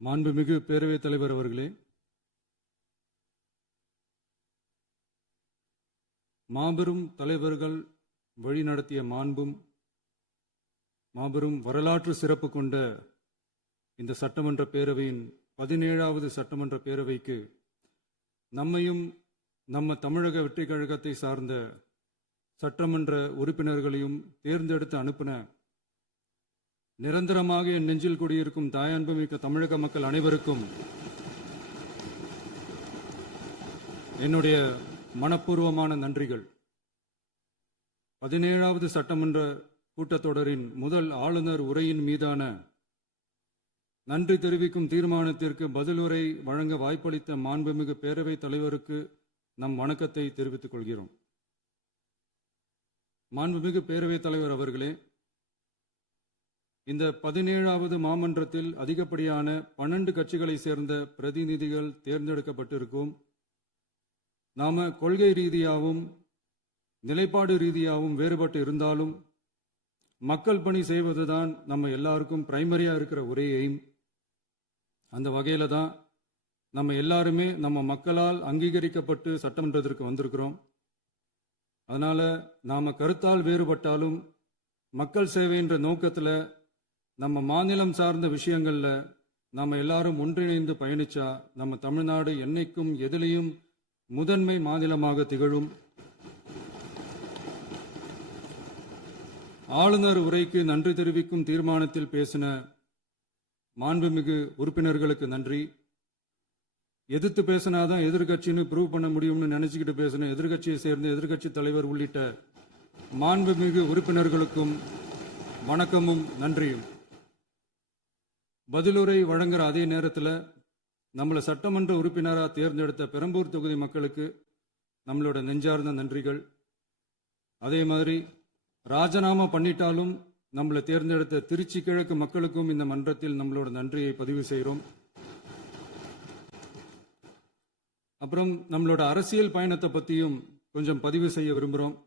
மாண்புமிகு பேரவைத் தலைவர் அவர்களே, மாபெரும் தலைவர்கள் வழிநடத்திய மாண்பும் மாபெரும் வரலாற்று சிறப்பு கொண்ட இந்த சட்டமன்ற பேரவையின் 17வது சட்டமன்ற பேரவைக்கு நம்மையும் நம்ம தமிழக வெற்றி கழகத்தை சார்ந்த சட்டமன்ற உறுப்பினர்களையும் தேர்ந்தெடுத்து அனுப்பின நிரந்தரமாக என் நெஞ்சில் குடியிருக்கும் தாயன்புமிக்க தமிழக மக்கள் அனைவருக்கும் என்னுடைய மனப்பூர்வமான நன்றிகள். 17வது சட்டமன்ற கூட்டத்தொடரின் முதல் ஆளுநர் உரையின் மீதான நன்றி தெரிவிக்கும் தீர்மானத்திற்கு பதிலுரை வழங்க வாய்ப்பளித்த மாண்புமிகு பேரவைத் தலைவருக்கு நம் வணக்கத்தை தெரிவித்துக் கொள்கிறோம். மாண்புமிகு பேரவைத் தலைவர் அவர்களே, இந்த 17வது மாமன்றத்தில் அதிகப்படியான 12 கட்சிகளை சேர்ந்த பிரதிநிதிகள் தேர்ந்தெடுக்கப்பட்டிருக்கும். நாம கொள்கை ரீதியாகவும் நிலைப்பாடு ரீதியாகவும் வேறுபட்டு இருந்தாலும் மக்கள் பணி செய்வதுதான் நம்ம எல்லாருக்கும் பிரைமரியா இருக்கிற ஒரே எய்ம். அந்த வகையில தான் நம்ம எல்லாருமே நம்ம மக்களால் அங்கீகரிக்கப்பட்டு சட்டமன்றத்திற்கு வந்திருக்கிறோம். அதனால நாம கருத்தால் வேறுபட்டாலும் மக்கள் சேவை என்ற நோக்கத்தில் நம்ம மாநிலம் சார்ந்த விஷயங்கள்ல நாம எல்லாரும் ஒன்றிணைந்து பயணிச்சா நம்ம தமிழ்நாடு என்னைக்கும் எதிலையும் முதன்மை மாநிலமாக திகழும். ஆளுநர் உரைக்கு நன்றி தெரிவிக்கும் தீர்மானத்தில் பேசின மாண்புமிகு உறுப்பினர்களுக்கு நன்றி. எதிர்த்து பேசினாதான் எதிர்கட்சின்னு ப்ரூவ் பண்ண முடியும்னு நினைச்சுக்கிட்டு பேசின எதிர்கட்சியை சேர்ந்த எதிர்கட்சி தலைவர் உள்ளிட்ட மாண்புமிகு உறுப்பினர்களுக்கும் வணக்கமும் நன்றியும். பதிலுரை வழங்குற அதே நேரத்தில் நம்மளை சட்டமன்ற உறுப்பினராக தேர்ந்தெடுத்த பெரம்பூர் தொகுதி மக்களுக்கு நம்மளோட நெஞ்சார்ந்த நன்றிகள். அதே மாதிரி ராஜினாமா பண்ணிட்டாலும் நம்மளை தேர்ந்தெடுத்த திருச்சி கிழக்கு மக்களுக்கும் இந்த மன்றத்தில் நம்மளோட நன்றியை பதிவு செய்கிறோம். அப்புறம் நம்மளோட அரசியல் பயணத்தை பற்றியும் கொஞ்சம் பதிவு செய்ய விரும்புகிறோம்.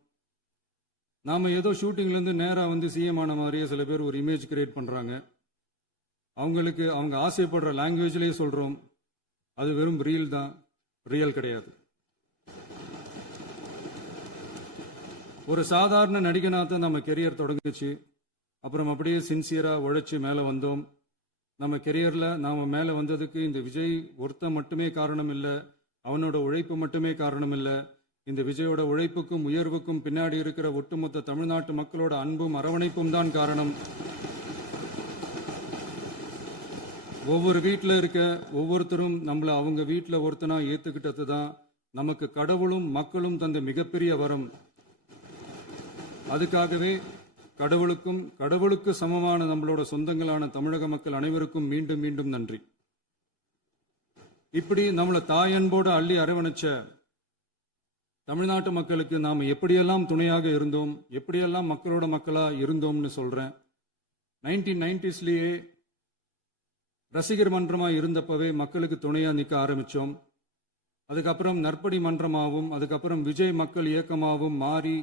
நாம் ஏதோ ஷூட்டிங்லேருந்து நேராக வந்து சிஎம் ஆன மாதிரியே சில பேர் ஒரு இமேஜ் கிரியேட் பண்ணுறாங்க. அவங்களுக்கு அவங்க ஆசைப்படுற லாங்குவேஜ்லேயே சொல்கிறோம், அது வெறும் ரீல் தான், ரியல் கிடையாது. ஒரு சாதாரண நடிகனாக நம்ம கெரியர் தொடங்குச்சு. அப்புறம் அப்படியே சின்சியராக உழைச்சி மேலே வந்தோம். நம்ம கெரியரில் நாம் மேலே வந்ததுக்கு இந்த விஜய் ஒருத்தன் மட்டுமே காரணம் இல்லை, அவனோட உழைப்பு மட்டுமே காரணம் இல்லை. இந்த விஜயோட உழைப்புக்கும் உயர்வுக்கும் பின்னாடி இருக்கிற ஒட்டுமொத்த தமிழ்நாட்டு மக்களோட அன்பும் அரவணைப்பும் தான் காரணம். ஒவ்வொரு வீட்டில் இருக்க ஒவ்வொருத்தரும் நம்மளை அவங்க வீட்டில் ஒருத்தனா ஏற்றுக்கிட்டது தான் நமக்கு கடவுளும் மக்களும் தந்த மிகப்பெரிய வரம். அதுக்காகவே கடவுளுக்கு சமமான நம்மளோட சொந்தங்களான தமிழக மக்கள் அனைவருக்கும் மீண்டும் மீண்டும் நன்றி. இப்படி நம்மளை தாயன்போடு அள்ளி அரவணைச்ச தமிழ்நாட்டு மக்களுக்கு நாம் எப்படியெல்லாம் துணையாக இருந்தோம், எப்படியெல்லாம் மக்களோட மக்களா இருந்தோம்னு சொல்றேன். 1990ஸ்லயே ரசிகர் மன்றமா இருந்தப்பவே மக்களுக்கு துணையா நிற்க ஆரம்பிச்சோம். அதுக்கப்புறம் நற்படி மன்றமாகவும் அதுக்கப்புறம் விஜய் மக்கள் இயக்கமாகவும் மாறி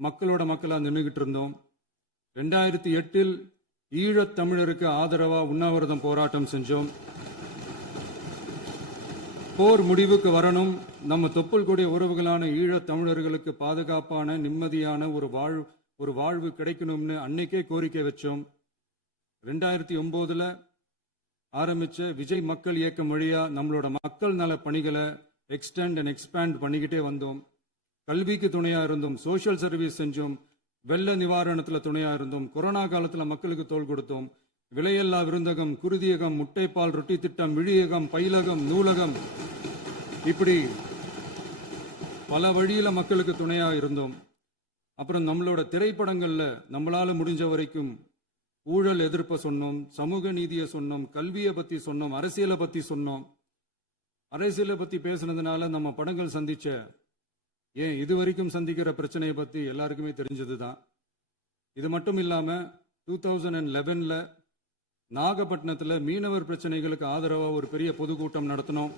மக்களோட மக்களா நின்றுகிட்டு இருந்தோம். 2008 ஈழத் தமிழருக்கு ஆதரவா உண்ணாவிரதம் போராட்டம் செஞ்சோம். போர் முடிவுக்கு வரணும், நம்ம தொப்புள் கூடிய உறவுகளான ஈழத் தமிழர்களுக்கு பாதுகாப்பான நிம்மதியான ஒரு வாழ்வு கிடைக்கணும்னு அன்னைக்கே கோரிக்கை வச்சோம். 2009 ஆரம்பிச்ச விஜய் மக்கள் இயக்கம் வழியா நம்மளோட மக்கள் நல பணிகளை எக்ஸ்டெண்ட் அண்ட் எக்ஸ்பேண்ட் பண்ணிக்கிட்டே வந்தோம். கல்விக்கு துணையா இருந்தோம், சோசியல் சர்வீஸ் செஞ்சோம், வெள்ள நிவாரணத்தில் துணையா இருந்தோம், கொரோனா காலத்தில் மக்களுக்கு தோள் கொடுத்தோம். விலையில்லா விருந்தகம், குருதியகம், முட்டைப்பால் ரொட்டி திட்டம், விழியகம், பயிலகம், நூலகம், இப்படி பல வழியில மக்களுக்கு துணையா இருந்தோம். அப்புறம் நம்மளோட திரைப்படங்கள்ல நம்மளால முடிஞ்ச வரைக்கும் ஊழல் எதிர்ப்பை சொன்னோம், சமூக நீதியை சொன்னோம், கல்வியை பத்தி சொன்னோம், அரசியலை பத்தி சொன்னோம். அரசியலை பத்தி பேசுனதுனால நம்ம படங்கள் சந்திச்ச இது வரைக்கும் சந்திக்கிற பிரச்சனையை பத்தி எல்லாருக்குமே தெரிஞ்சதுதான். இது மட்டும் இல்லாம 2011 நாகப்பட்டினத்தில் மீனவர் பிரச்சனைகளுக்கு ஆதரவாக ஒரு பெரிய பொதுக்கூட்டம் நடத்தினோம்.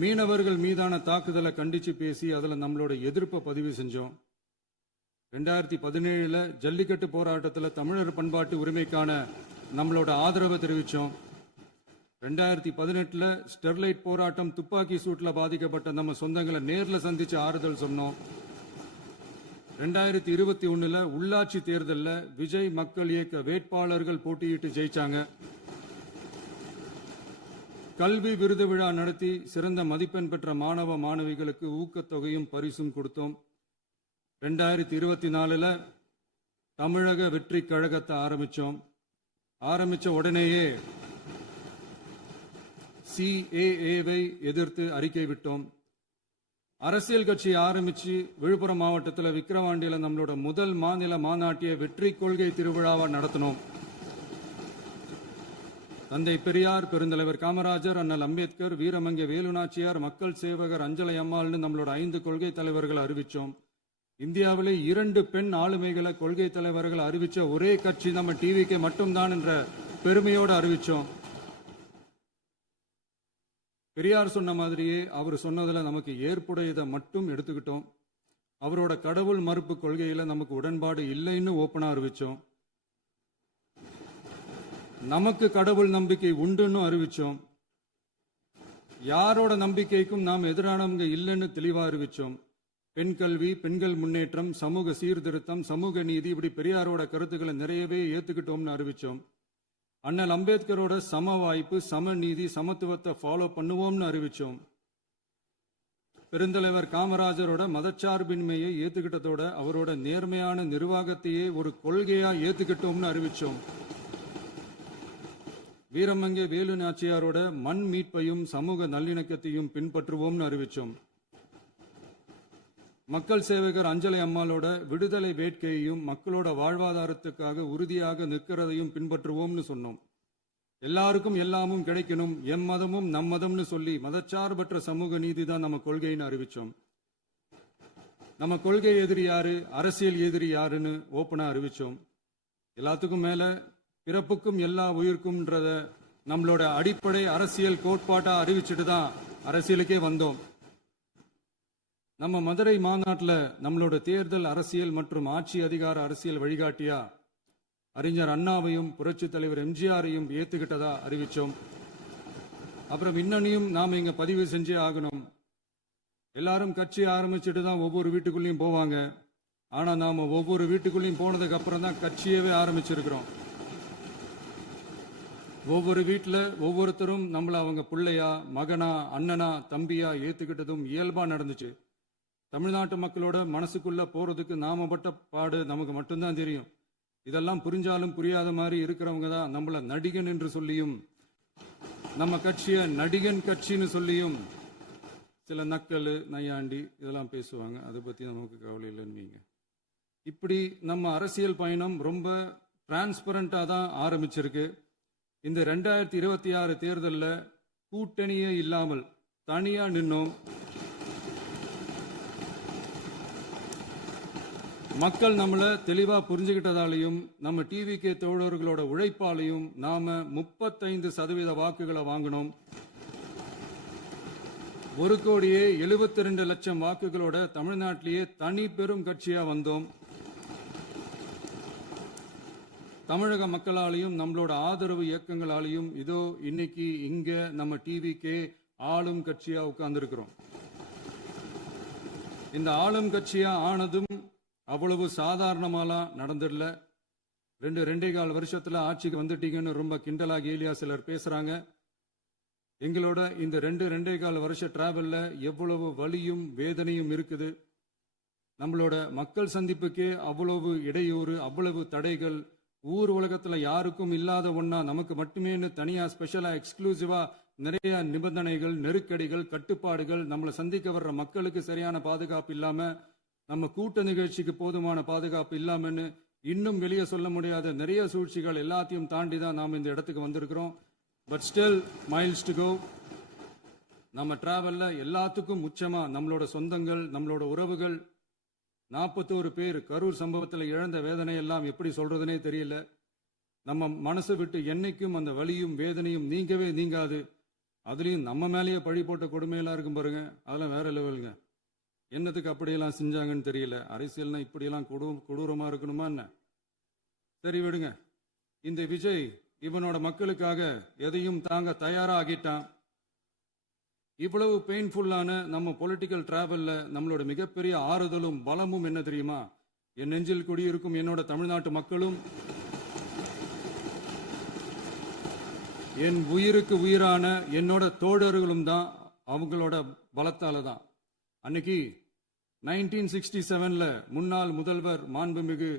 மீனவர்கள் மீதான தாக்குதலை கண்டிச்சு பேசி அதில் நம்மளோட எதிர்ப்பை பதிவு செஞ்சோம். 2017 ஜல்லிக்கட்டு போராட்டத்தில் தமிழர் பண்பாட்டு உரிமைக்கான நம்மளோட ஆதரவை தெரிவித்தோம். 2018 ஸ்டெர்லைட் போராட்டம் துப்பாக்கி சூட்ல பாதிக்கப்பட்ட நம்ம சொந்தங்களை நேர்ல சந்திச்சு ஆறுதல் சொன்னோம். 2021 உள்ளாட்சி தேர்தலில் விஜய் மக்கள் இயக்க வேட்பாளர்கள் போட்டியிட்டு ஜெயிச்சாங்க. கல்வி விருது விழா நடத்தி சிறந்த மதிப்பெண் பெற்ற மாணவ மாணவிகளுக்கு ஊக்கத்தொகையும் பரிசும் கொடுத்தோம். 2024 தமிழக வெற்றி கழகத்தை ஆரம்பிச்ச உடனேயே CAA-வை எதிர்த்து அறிக்கை விட்டோம். அரசியல் கட்சி ஆரம்பிச்சு விழுப்புரம் மாவட்டத்தில் விக்கிரவாண்டியில நம்மளோட முதல் மாநில மாநாட்டிய வெற்றி கொள்கை திருவிழாவை நடத்தினோம். தந்தை பெரியார், பெருந்தலைவர் காமராஜர், அண்ணல் அம்பேத்கர், வீரமங்கை வேலுநாச்சியார், மக்கள் சேவகர் அஞ்சலை அம்மாள்னு நம்மளோட 5 கொள்கை தலைவர்களை அறிவிச்சோம். இந்தியாவிலே 2 பெண் ஆளுமைகளை கொள்கை தலைவர்கள் அறிவிச்ச ஒரே கட்சி நம்ம டிவிக்கு மட்டும்தான் என்ற பெருமையோடு அறிவிச்சோம். பெரியார் சொன்ன மாதிரியே அவர் சொன்னதுல நமக்கு ஏற்புடையதை மட்டும் எடுத்துக்கிட்டோம். அவரோட கடவுள் மறுப்பு கொள்கையில நமக்கு உடன்பாடு இல்லைன்னு ஓப்பனா அறிவிச்சோம். நமக்கு கடவுள் நம்பிக்கை உண்டுன்னு அறிவிச்சோம். யாரோட நம்பிக்கைக்கும் நாம் எதிரானவங்க இல்லைன்னு தெளிவா அறிவிச்சோம். பெண் கல்வி, பெண்கள் முன்னேற்றம், சமூக சீர்திருத்தம், சமூக நீதி, இப்படி பெரியாரோட கருத்துக்களை நிறையவே ஏத்துக்கிட்டோம்னு அறிவிச்சோம். அண்ணல் அம்பேத்கரோட சம வாய்ப்பு, சமநீதி, சமத்துவத்தை ஃபாலோ பண்ணுவோம்னு அறிவிச்சோம். பெருந்தலைவர் காமராஜரோட மதச்சார்பின்மையை ஏத்துக்கிட்டதோட அவரோட நேர்மையான நிர்வாகத்தையே ஒரு கொள்கையா ஏத்துக்கிட்டோம்னு அறிவிச்சோம். வீரமங்கை வேலு நாச்சியாரோட மண் மீட்பையும் சமூக நல்லிணக்கத்தையும் பின்பற்றுவோம்னு அறிவிச்சோம். மக்கள் சேவகர் அஞ்சலை அம்மாளோட விடுதலை வேட்கையையும் மக்களோட வாழ்வாதாரத்துக்காக உறுதியாக நிற்கிறதையும் பின்பற்றுவோம்னு சொன்னோம். எல்லாருக்கும் எல்லாமும் கிடைக்கணும், எம் மதமும் நம் மதம்னு சொல்லி மதச்சார்பற்ற சமூக நீதி தான் நம்ம கொள்கைன்னு அறிவிச்சோம். நம்ம கொள்கை எதிரி யாரு, அரசியல் எதிரி யாருன்னு ஓப்பனா அறிவிச்சோம். எல்லாத்துக்கும் மேல பிறப்புக்கும் எல்லா உயிருக்கும்ன்றத நம்மளோட அடிப்படை அரசியல் கோட்பாட்டா அறிவிச்சுட்டு தான் அரசியலுக்கே வந்தோம். நம்ம மதுரை மாநாட்டில் நம்மளோட தேர்தல் அரசியல் மற்றும் ஆட்சி அதிகார அரசியல் வழிகாட்டியா அறிஞர் அண்ணாவையும் புரட்சி தலைவர் எம்ஜிஆரையும் ஏத்துக்கிட்டதா அறிவிச்சோம். அப்புறம் இன்னனையும் நாம இங்க பதிவு செஞ்சே ஆகணும். எல்லாரும் கட்சி ஆரம்பிச்சுட்டு தான் ஒவ்வொரு வீட்டுக்குள்ளேயும் போவாங்க. ஆனா நாம ஒவ்வொரு வீட்டுக்குள்ளேயும் போனதுக்கு அப்புறம் தான் கட்சியவே ஆரம்பிச்சிருக்கிறோம். ஒவ்வொரு வீட்டில் ஒவ்வொருத்தரும் நம்மள அவங்க பிள்ளையா, மகனா, அண்ணனா, தம்பியா ஏத்துக்கிட்டதும் இயல்பா நடந்துச்சு. தமிழ்நாட்டு மக்களோட மனசுக்குள்ள போறதுக்கு நாம பட்ட பாடு நமக்கு மட்டும்தான் தெரியும். இதெல்லாம் புரிஞ்சாலும் புரியாத மாதிரி இருக்கிறவங்க தான் நம்மள நடிகன் என்று சொல்லியும் நம்ம கட்சிய நடிகன் கட்சின்னு சொல்லியும் சில நக்கல், நையாண்டி இதெல்லாம் பேசுவாங்க. அதை பத்தி நமக்கு கவலை இல்லைன்னு. இப்படி நம்ம அரசியல் பயணம் ரொம்ப டிரான்ஸ்பரண்டா தான் ஆரம்பிச்சிருக்கு. இந்த 2026 தேர்தலில் கூட்டணியே இல்லாமல் தனியா நின்னோம். மக்கள் நம்மள தெளிவா புரிஞ்சுக்கிட்டதாலையும் நம்ம டிவிகே தோழர்களோட உழைப்பாலையும் நாம 35% வாக்குகளை வாங்கினோம். 1,72,00,000 வாக்குகளோட தமிழ்நாட்டிலேயே தனி பெரும் கட்சியா வந்தோம். தமிழக மக்களாலையும் நம்மளோட ஆதரவு இயக்கங்களாலையும் இதோ இன்னைக்கு இங்க நம்ம டிவிகே ஆளும் கட்சியா உட்கார்ந்துருக்கிறோம். இந்த ஆளும் கட்சியா ஆனதும் அவ்வளவு சாதாரணமாலாம் நடந்துடல. 2.25 வருஷத்துல ஆட்சிக்கு வந்துட்டீங்கன்னு ரொம்ப கிண்டலா கேலியா சிலர் பேசுறாங்க. எங்களோட இந்த 2.25 வருஷ டிராவல்ல எவ்வளவு வலியும் வேதனையும் இருக்குது. நம்மளோட மக்கள் சந்திப்புக்கே அவ்வளவு இடையூறு, அவ்வளவு தடைகள், ஊர் உலகத்துல யாருக்கும் இல்லாத ஒன்னா நமக்கு மட்டுமேன்னு தனியா ஸ்பெஷலா எக்ஸ்க்ளூசிவா நிறைய நிபந்தனைகள், நெருக்கடிகள், கட்டுப்பாடுகள், நம்மளை சந்திக்க வர்ற மக்களுக்கு சரியான பாதுகாப்பு இல்லாம, நம்ம கூட்ட நிகழ்ச்சிக்கு போதுமான பாதுகாப்பு இல்லாமன்னு இன்னும் வெளியே சொல்ல முடியாத நிறைய சூழ்ச்சிகள் எல்லாத்தையும் தாண்டி தான் நாம் இந்த இடத்துக்கு வந்திருக்கிறோம். But still miles to go. நம்ம டிராவல்ல எல்லாத்துக்கும் உச்சமா நம்மளோட சொந்தங்கள், நம்மளோட உறவுகள், 41 பேர் கரூர் சம்பவத்தில் இழந்த வேதனை எல்லாம் எப்படி சொல்றதுனே தெரியல. நம்ம மனசை விட்டு என்னைக்கும் அந்த வலியும் வேதனையும் நீங்கவே நீங்காது. அதுலயும் நம்ம மேலேயே பழி போட்ட கொடுமையெல்லாம் இருக்கும் பாருங்க, அதெல்லாம் வேற லெவலுங்க. என்னத்துக்கு அப்படியெல்லாம் செஞ்சாங்கன்னு தெரியல. அரசியல்னா இப்படியெல்லாம் கொடூரமா இருக்கணுமா என்ன? சரி விடுங்க. இந்த விஜய் இவனோட மக்களுக்காக எதையும் தாங்க தயாராகிட்டான். இவ்வளவு பெயின்ஃபுல்லான நம்ம பொலிட்டிக்கல் டிராவல்ல நம்மளோட மிகப்பெரிய ஆறுதலும் பலமும் என்ன தெரியுமா? என் நெஞ்சில் குடியிருக்கும் என்னோட தமிழ்நாட்டு மக்களும் என் உயிருக்கு உயிரான என்னோட தோழர்களும் தான். அவங்களோட பலத்தால தான். அன்னைக்கு 1967ல முன்னாள் முதல்வர் மாண்புமிகு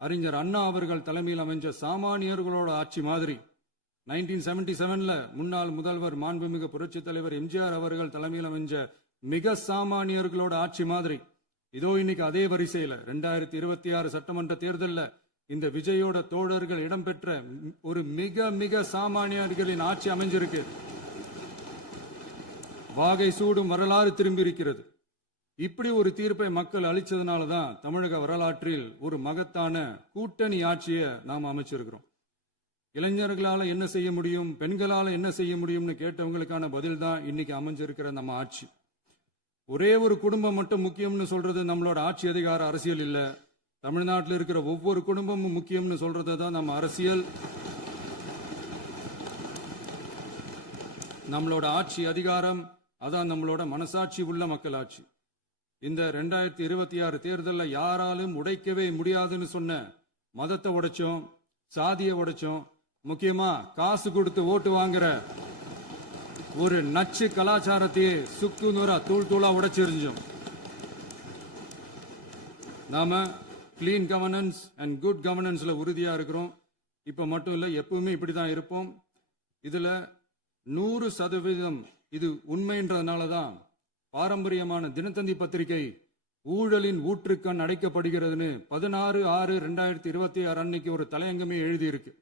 அறிஞர் அண்ணா அவர்கள் தலைமையில் அமைஞ்ச சாமானியர்களோட ஆட்சி மாதிரி 1977ல முன்னாள் முதல்வர் மாண்புமிகு புரட்சித் தலைவர் எம்ஜிஆர் அவர்கள் தலைமையில் அமைஞ்ச மிக சாமானியர்களோட ஆட்சி மாதிரி இதோ இன்னைக்கு அதே வரிசையில 2026 சட்டமன்ற தேர்தலில் இந்த விஜயோட தோழர்கள் இடம்பெற்ற ஒரு மிக மிக சாமானியர்களின் ஆட்சி அமைஞ்சிருக்கு. வாகை சூடும் வரலாறு திரும்பி இருக்கிறது. இப்படி ஒரு தீர்ப்பை மக்கள் அளிச்சதுனாலதான் தமிழக வரலாற்றில் ஒரு மகத்தான கூட்டணி ஆட்சியை நாம் அமைச்சிருக்கிறோம். இளைஞர்களால என்ன செய்ய முடியும், பெண்களால என்ன செய்ய முடியும்னு கேட்டவங்களுக்கான பதில் தான் இன்னைக்கு அமைஞ்சிருக்கிற நம்ம ஆட்சி. ஒரே ஒரு குடும்பம் மட்டும் முக்கியம்னு சொல்றது நம்மளோட ஆட்சி அதிகார அரசியல் இல்ல. தமிழ்நாட்டில் இருக்கிற ஒவ்வொரு குடும்பமும் முக்கியம்னு சொல்றது தான் நம்ம அரசியல். நம்மளோட ஆட்சி அதிகாரம் அதான் நம்மளோட மனசாட்சி உள்ள மக்களாட்சி. இந்த 2026 தேர்தலில் யாராலும் உடைக்கவே முடியாதுன்னு சொன்ன மதத்தை உடைச்சோம், சாதியை உடைச்சோம், முக்கியமா காசு கொடுத்து ஓட்டு வாங்குற ஒரு நச்சு கலாச்சாரத்தையே சுக்கு நூறா தூள் தூளா உடைச்சிருந்தோம். நாம கிளீன் கவர்னன்ஸ் அண்ட் குட் கவர்னன்ஸ்ல உறுதியா இருக்கிறோம். இப்ப மட்டும் இல்ல, எப்பவுமே இப்படிதான் இருப்போம். இதுல 100% இது உண்மைன்றதுனாலதான் பாரம்பரியமான தினத்தந்தி பத்திரிகை ஊழலின் ஊற்றுக்கண் அடைக்கப்படுகிறதுன்னு 16/6/2026 அன்னைக்கு ஒரு தலையங்கமே எழுதியிருக்கு.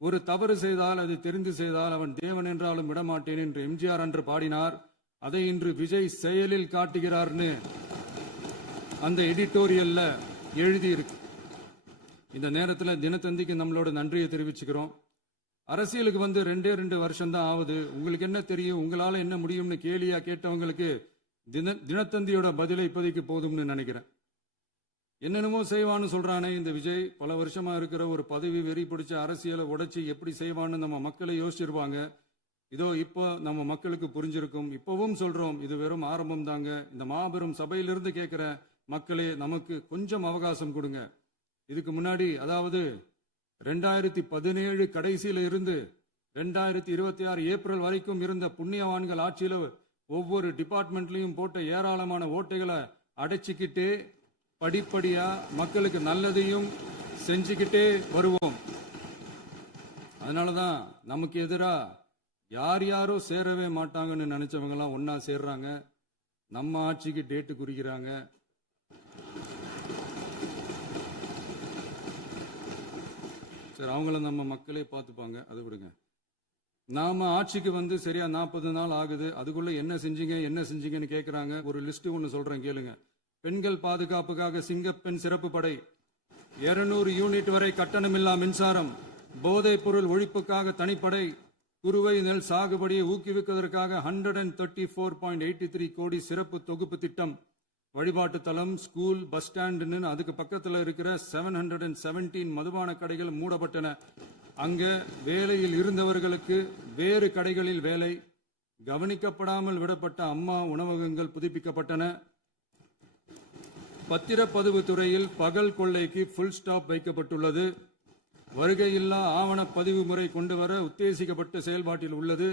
ஒரு தவறு செய்தால் அது தெரிந்து செய்தால் அவன் தேவன் என்றாலும் விடமாட்டேன் என்று எம்ஜிஆர் அன்று பாடினார். அதை இன்று விஜய் செயலில் காட்டுகிறார்னு அந்த எடிட்டோரியல்ல எழுதியிருக்கு. இந்த நேரத்தில் தினத்தந்திக்கு நம்மளோட நன்றியை தெரிவிச்சுக்கிறோம். அரசியலுக்கு வந்து 2 வருஷம் தான் ஆகுது. உங்களுக்கு என்ன தெரியும், உங்களால என்ன முடியும்னு கேலியா கேட்டவங்களுக்கு தினத்தந்தியோட பதிலை இப்போதைக்கு போதும்னு நினைக்கிறேன். என்னென்னமோ செய்வான்னு சொல்றானே இந்த விஜய், பல வருஷமா இருக்கிற ஒரு பதவி வெறி பிடிச்ச அரசியலை உடைச்சி எப்படி செய்வான்னு நம்ம மக்களை யோசிச்சிருவாங்க. இதோ இப்போ நம்ம மக்களுக்கு புரிஞ்சிருக்கும். இப்பவும் சொல்றோம், இது வெறும் ஆரம்பம் தாங்க. இந்த மாபெரும் சபையிலிருந்து கேட்கிற மக்களே, நமக்கு கொஞ்சம் அவகாசம் கொடுங்க. இதுக்கு முன்னாடி, அதாவது 2017 கடைசியில இருந்து 2026 ஏப்ரல் வரைக்கும் இருந்த புண்ணியவான்கள் ஆட்சியில ஒவ்வொரு டிபார்ட்மெண்ட்லயும் போட்ட ஏராளமான ஓட்டைகளை அடைச்சிக்கிட்டே படிப்படியா மக்களுக்கு நல்லதையும் செஞ்சுக்கிட்டே வருவோம். அதனாலதான் நமக்கு எதிரா யார் யாரோ சேரவே மாட்டாங்கன்னு நினைச்சவங்க எல்லாம் ஒன்னா சேர்றாங்க. நம்ம ஆட்சிக்கு டேட்டு குறிக்கிறாங்க. சரி, அவங்கள நம்ம மக்களே பார்த்துப்பாங்க, அது விடுங்க. நாம ஆட்சிக்கு வந்து சரியா 40 நாள் ஆகுது. அதுக்குள்ள என்ன செஞ்சீங்கன்னு கேட்கிறாங்க. ஒரு லிஸ்ட் ஒன்னு சொல்றேன் கேளுங்க. பெண்கள் பாதுகாப்புக்காக சிங்கப்பெண் சிறப்பு படை, 200 யூனிட் வரை கட்டணமில்லா மின்சாரம், போதைப் பொருள் ஒழிப்புக்காக தனிப்படை, குறுவை நெல் சாகுபடியை ஊக்குவிப்பதற்காக 134.83 கோடி சிறப்பு தொகுப்பு திட்டம், வழிபாட்டு தலம், ஸ்கூல், பஸ் ஸ்டாண்டுன்னு அதுக்கு பக்கத்தில் இருக்கிற 717 மதுபான கடைகள் மூடப்பட்டன. அங்க வேலையில் இருந்தவர்களுக்கு வேறு கடைகளில் வேலை, கவனிக்கப்படாமல் விடப்பட்ட அம்மா உணவகங்கள் புதுப்பிக்கப்பட்டன. பத்திரப்பதிவு துறையில் பகல் கொள்ளைக்கு ஃபுல் ஸ்டாப் வைக்கப்பட்டுள்ளது. வருகையில்லா ஆவண பதிவு முறை கொண்டுவர உத்தேசிக்கப்பட்ட செயல்பாட்டில் உள்ளது.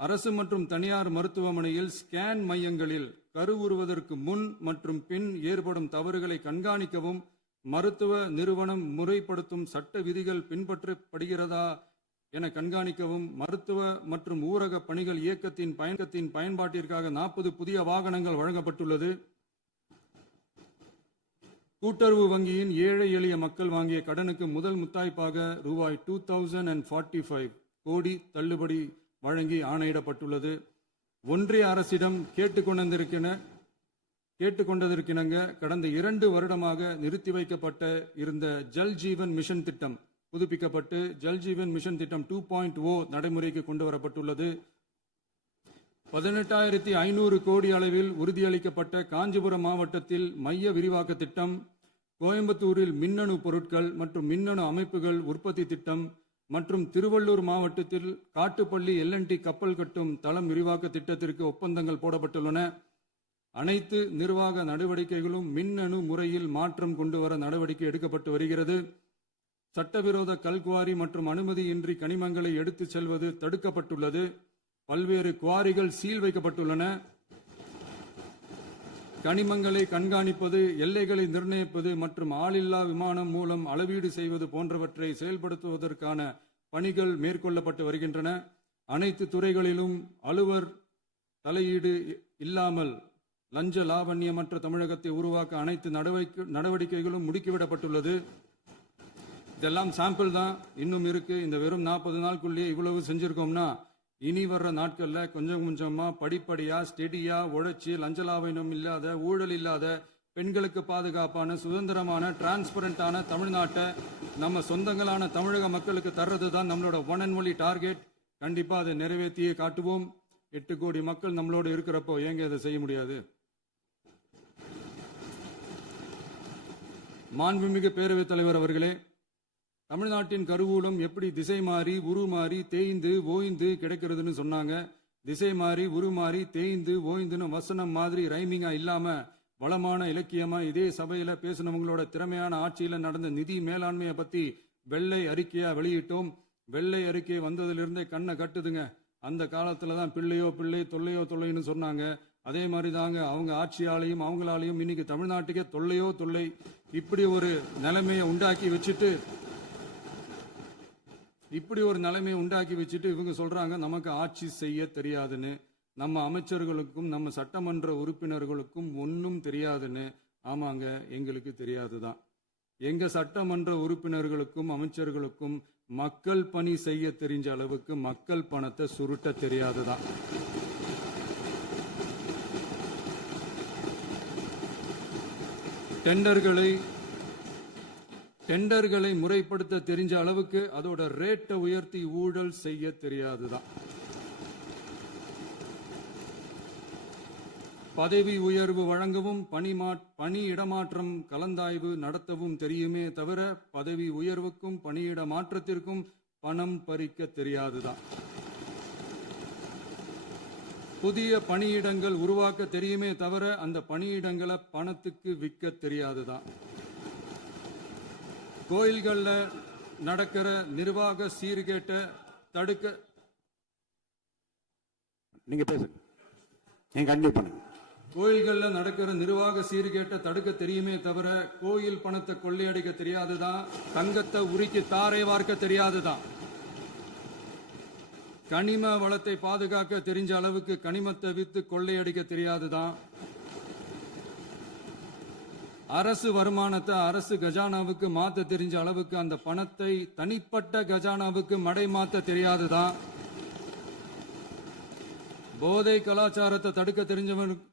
அரசு மற்றும் தனியார் மருத்துவமனையில் ஸ்கேன் மையங்களில் கருவுறுவதற்கு முன் மற்றும் பின் ஏற்படும் தவறுகளை கண்காணிக்கவும், மருத்துவ நிறுவனம் முறைப்படுத்தும் சட்ட விதிகள் பின்பற்றப்படுகிறதா என கண்காணிக்கவும், மருத்துவ மற்றும் ஊரக பணிகள் இயக்கத்தின் பயன்பாட்டிற்காக 40 புதிய வாகனங்கள் வழங்கப்பட்டுள்ளது. கூட்டுறவு வங்கியின் ஏழை எளிய மக்கள் வாங்கிய கடனுக்கு முதல் முத்தாய்ப்பாக ரூபாய் 2045 கோடி தள்ளுபடி வழங்கி ஆணையிடப்பட்டுள்ளது. ஒன்றிய அரசிடம் கேட்டுக்கொண்டதற்கிணங்க கடந்த 2 வருடமாக நிறுத்தி வைக்கப்பட்ட இருந்த ஜல் ஜீவன் மிஷன் திட்டம் புதுப்பிக்கப்பட்டு ஜல் ஜீவன் மிஷன் திட்டம் 2.0 நடைமுறைக்கு கொண்டு வரப்பட்டுள்ளது. 18,500 கோடி அளவில் உறுதியளிக்கப்பட்ட காஞ்சிபுரம் மாவட்டத்தில் மைய விரிவாக்க திட்டம், கோயம்புத்தூரில் மின்னணு பொருட்கள் மற்றும் மின்னணு அமைப்புகள் உற்பத்தி திட்டம், மற்றும் திருவள்ளூர் மாவட்டத்தில் காட்டுப்பள்ளி எல்என்டி கப்பல் கட்டும் தளம் விரிவாக்க திட்டத்திற்கு ஒப்பந்தங்கள் போடப்பட்டுள்ளன. அனைத்து நிர்வாக நடவடிக்கைகளும் மின்னணு முறையில் மாற்றம் கொண்டு வர நடவடிக்கை எடுக்கப்பட்டு வருகிறது. சட்டவிரோத கல்குவாரி மற்றும் அனுமதியின்றி கனிமங்களை எடுத்துச் செல்வது தடுக்கப்பட்டுள்ளது. பல்வேறு குவாரிகள் சீல் வைக்கப்பட்டுள்ளன. கனிமங்களை கண்காணிப்பது, எல்லைகளை நிர்ணயிப்பது மற்றும் ஆளில்லா விமானம் மூலம் அளவீடு செய்வது போன்றவற்றை செயல்படுத்துவதற்கான பணிகள் மேற்கொள்ளப்பட்டு வருகின்றன. அனைத்து துறைகளிலும் அலுவலர் தலையீடு இல்லாமல் லஞ்ச லாவண்யமற்ற தமிழகத்தை உருவாக்க அனைத்து நடவடிக்கைகளும் முடுக்கிவிடப்பட்டுள்ளது. இதெல்லாம் சாம்பிள் தான், இன்னும் இருக்கு. இந்த வெறும் 40 நாளுக்குள்ளேயே இவ்வளவு செஞ்சிருக்கோம்னா இனி வர்ற நாட்கள்ல கொஞ்சம் கொஞ்சமா படிப்படியா ஸ்டெடியா உழைச்சி லஞ்ச லாவண்யம் இல்லாத, ஊழல் இல்லாத, பெண்களுக்கு பாதுகாப்பான, சுதந்திரமான, டிரான்ஸ்பரண்டான தமிழ்நாட்டை நம்ம சொந்தங்களான தமிழக மக்களுக்கு தர்றது தான் நம்மளோட ஒன் அண்ட் ஒன்லி டார்கெட். கண்டிப்பா அதை நிறைவேற்றியே காட்டுவோம். 8 கோடி மக்கள் நம்மளோட இருக்கிறப்போ ஏங்க அதை செய்ய முடியாது? மாண்புமிகு பேரவைத் தலைவர் அவர்களே, தமிழ்நாட்டின் கருவூலம் எப்படி திசை மாறி உருமாறி தேய்ந்து ஓய்ந்து கிடைக்கிறதுன்னு சொன்னாங்க. திசை மாறி உருமாறி தேய்ந்து ஓய்ந்துன்னு வசனம் மாதிரி ரைமிங்கா இல்லாம வளமான இலக்கியமா இதே சபையில பேசினவங்களோட திறமையான ஆட்சியில நடந்த நிதி மேலாண்மையை பத்தி வெள்ளை அறிக்கையா வெளியிட்டோம். வெள்ளை அறிக்கை வந்ததிலிருந்தே கண்ணை கட்டுதுங்க. அந்த காலத்துல தான் பிள்ளையோ பிள்ளை, தொல்லையோ தொல்லைன்னு சொன்னாங்க. அதே மாதிரி தாங்க அவங்க ஆட்சியாலையும் அவங்களாலையும் இன்னைக்கு தமிழ்நாட்டுக்கே தொல்லையோ தொல்லை. இப்படி ஒரு நிலைமையை உண்டாக்கி வச்சுட்டு இவங்க சொல்றாங்க நமக்கு ஆட்சி செய்ய தெரியாதுன்னு. நம்ம அமைச்சர்களுக்கும் நம்ம சட்டமன்ற உறுப்பினர்களுக்கும் ஒன்னும் தெரியாதுன்னு. ஆமாங்க, எங்களுக்கு தெரியாதுதான். எங்க சட்டமன்ற உறுப்பினர்களுக்கும் அமைச்சர்களுக்கும் மக்கள் பணி செய்ய தெரிஞ்ச அளவுக்கு மக்கள் பணத்தை சுருட்ட தெரியாதுதான். டெண்டர்களை முறைப்படுத்த தெரிஞ்ச அளவுக்கு அதோட ரேட்டை உயர்த்தி ஊழல் செய்ய தெரியாதுதான். பதவி உயர்வு வழங்கவும் பணி இடமாற்றம் கலந்தாய்வு நடத்தவும் தெரியுமே தவிர பதவி உயர்வுக்கும் பணியிட மாற்றத்திற்கும் பணம் பறிக்க தெரியாதுதான். புதிய பணியிடங்கள் உருவாக்க தெரியுமே தவிர அந்த பணியிடங்களை பணத்துக்கு விற்க தெரியாதுதான். கோயில்கள்ல நடக்கிற நிர்வாக சீர்கேட்டை தடுக்க நீங்க பேசுங்க, நீங்க கண்டிப்பா பண்ணுங்க. கோயில்கள்ல நடக்கிற நிர்வாக சீர்கேட்டை தடுக்க தெரியுமே தவிர கோயில் பணத்தை கொள்ளையடிக்க தெரியாதுதான். தங்கத்தை உருக்கி தாரை வார்க்க தெரியாதுதான். கனிம வளத்தை பாதுகாக்க தெரிஞ்ச அளவுக்கு கனிமத்தை வித்து கொள்ளையடிக்க தெரியாதுதான். அரசு வருமானத்தை அரசு கஜானாவுக்கு மாத்த தெரிஞ்ச அளவுக்கு அந்த பணத்தை தனிப்பட்ட கஜானாவுக்கு மடை மாத்த தெரியாதுதான். போதை கலாச்சாரத்தை தடுக்க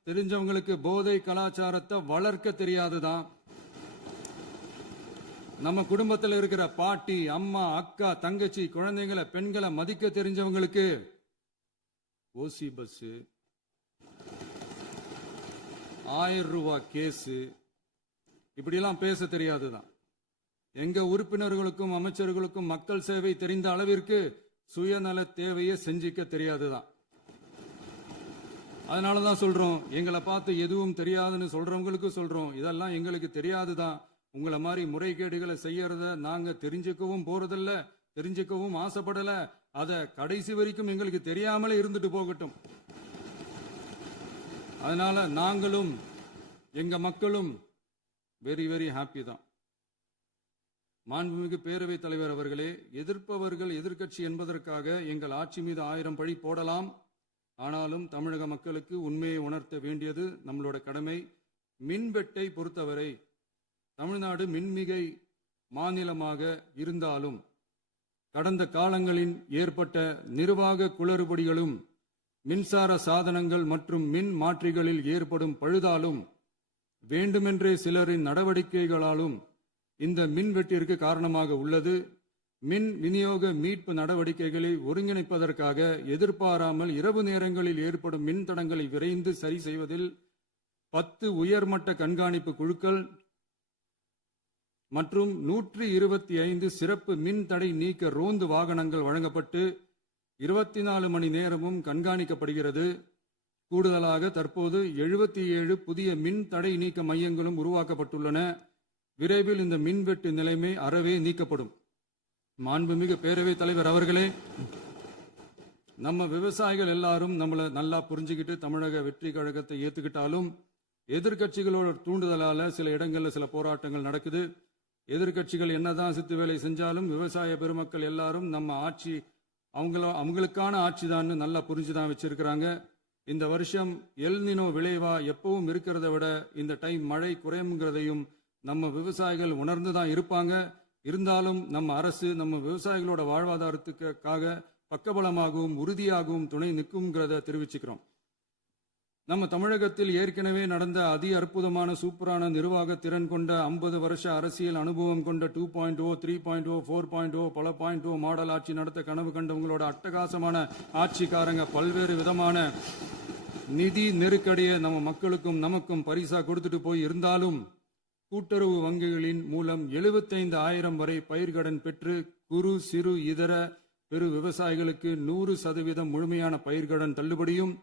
தெரிஞ்சவங்களுக்கு போதை கலாச்சாரத்தை வளர்க்க தெரியாதுதான். நம்ம குடும்பத்தில் இருக்கிற பாட்டி, அம்மா, அக்கா, தங்கச்சி, குழந்தைங்களை, பெண்களை மதிக்க தெரிஞ்சவங்களுக்கு ஓசி பஸ், 1000 ரூபாய் கேஸ், இப்படியெல்லாம் பேச தெரியாதுதான். எங்க உறுப்பினர்களுக்கும் அமைச்சர்களுக்கும் மக்கள் சேவை தெரிந்த அளவிற்கு சுயநல தேவையை செஞ்சிக்க தெரியாதுதான். அதனாலதான் சொல்றோம், எங்களை பார்த்து எதுவும் தெரியாதுன்னு சொல்றவங்களுக்கு சொல்றோம், இதெல்லாம் எங்களுக்கு தெரியாதுதான். உங்களை மாதிரி முறைகேடுகளை செய்யறத நாங்க தெரிஞ்சுக்கவும் போறதில்ல, தெரிஞ்சுக்கவும் ஆசைப்படல. அத கடைசி வரைக்கும் எங்களுக்கு தெரியாமலே இருந்துட்டு போகட்டும். அதனால நாங்களும் எங்க மக்களும் வெரி வெரி ஹாப்பி தான். மாண்புமிகு பேரவைத் தலைவர் அவர்களே, எதிர்ப்பவர்கள் எதிர்க்கட்சி என்பதற்காக எங்கள் ஆட்சி மீது 1000 பழி போடலாம். ஆனாலும் தமிழக மக்களுக்கு உண்மையை உணர்த்த வேண்டியது நம்மளோட கடமை. மின்வெட்டை பொறுத்தவரை தமிழ்நாடு மின்மிகை மாநிலமாக இருந்தாலும் கடந்த காலங்களில் ஏற்பட்ட நிர்வாக குளறுபடிகளும் மின்சார சாதனங்கள் மற்றும் மின் மாற்றிகளில் ஏற்படும் பழுதாலும் வேண்டுமென்றே சிலரின் நடவடிக்கைகளாலும் இந்த மின்வெட்டிற்கு காரணமாக உள்ளது. மின் விநியோக மீட்பு நடவடிக்கைகளை ஒருங்கிணைப்பதற்காக எதிர்பாராமல் இரவு நேரங்களில் ஏற்படும் மின் தடங்களை விரைந்து சரி செய்வதில் 10 உயர்மட்ட கண்காணிப்பு குழுக்கள் மற்றும் 125 சிறப்பு மின் தடை நீக்க ரோந்து வாகனங்கள் வழங்கப்பட்டு 24 மணி நேரமும் கண்காணிக்கப்படுகிறது. கூடுதலாக தற்போது 77 புதிய மின் தடை நீக்க மையங்களும் உருவாக்கப்பட்டுள்ளன. விரைவில் இந்த மின்வெட்டு நிலைமை அறவே நீக்கப்படும். மாண்புமிகு பேரவைத் தலைவர் அவர்களே, நம்ம விவசாயிகள் எல்லாரும் நம்மளை நல்லா புரிஞ்சுக்கிட்டு தமிழக வெற்றி கழகத்தை ஏத்துக்கிட்டாலும் எதிர்க்கட்சிகளோட தூண்டுதலால சில இடங்கள்ல சில போராட்டங்கள் நடக்குது. எதிர்க்கட்சிகள் என்னதான் சித்து வேலை செஞ்சாலும் விவசாய பெருமக்கள் எல்லாரும் நம்ம ஆட்சி அவங்களுக்கான ஆட்சி தான் நல்லா புரிஞ்சுதான் வச்சிருக்கிறாங்க. இந்த வருஷம் எல்னினோ விளைவா எப்பவும் இருக்கிறத விட இந்த டைம் மழை குறையுங்கிறதையும் நம்ம விவசாயிகள் உணர்ந்துதான் இருப்பாங்க. இருந்தாலும் நம்ம அரசு நம்ம விவசாயிகளோட வாழ்வாதாரத்துக்காக பக்கபலமாகவும் உறுதியாகவும் துணை நிற்கும்ங்கிறத தெரிவிச்சுக்கிறோம். நம்ம தமிழகத்தில் ஏற்கனவே நடந்த அதி அற்புதமான சூப்பரான நிர்வாக திறன் கொண்ட 50 வருஷ அரசியல் அனுபவம் கொண்ட 2.0, 3.0, 4.0 பல 0.0 மாடல் ஆட்சி நடத்த கனவு கண்டவங்களோட அட்டகாசமான ஆட்சிக்காரங்க பல்வேறு விதமான நிதி நெருக்கடியை நம்ம மக்களுக்கும் நமக்கும் பரிசா கொடுத்துட்டு போய் இருந்தாலும் கூட்டுறவு வங்கிகளின் மூலம் 75,000 வரை பயிர்கடன் பெற்று குறு சிறு இதர பெரு விவசாயிகளுக்கு 100% முழுமையான பயிர்கடன் தள்ளுபடியும்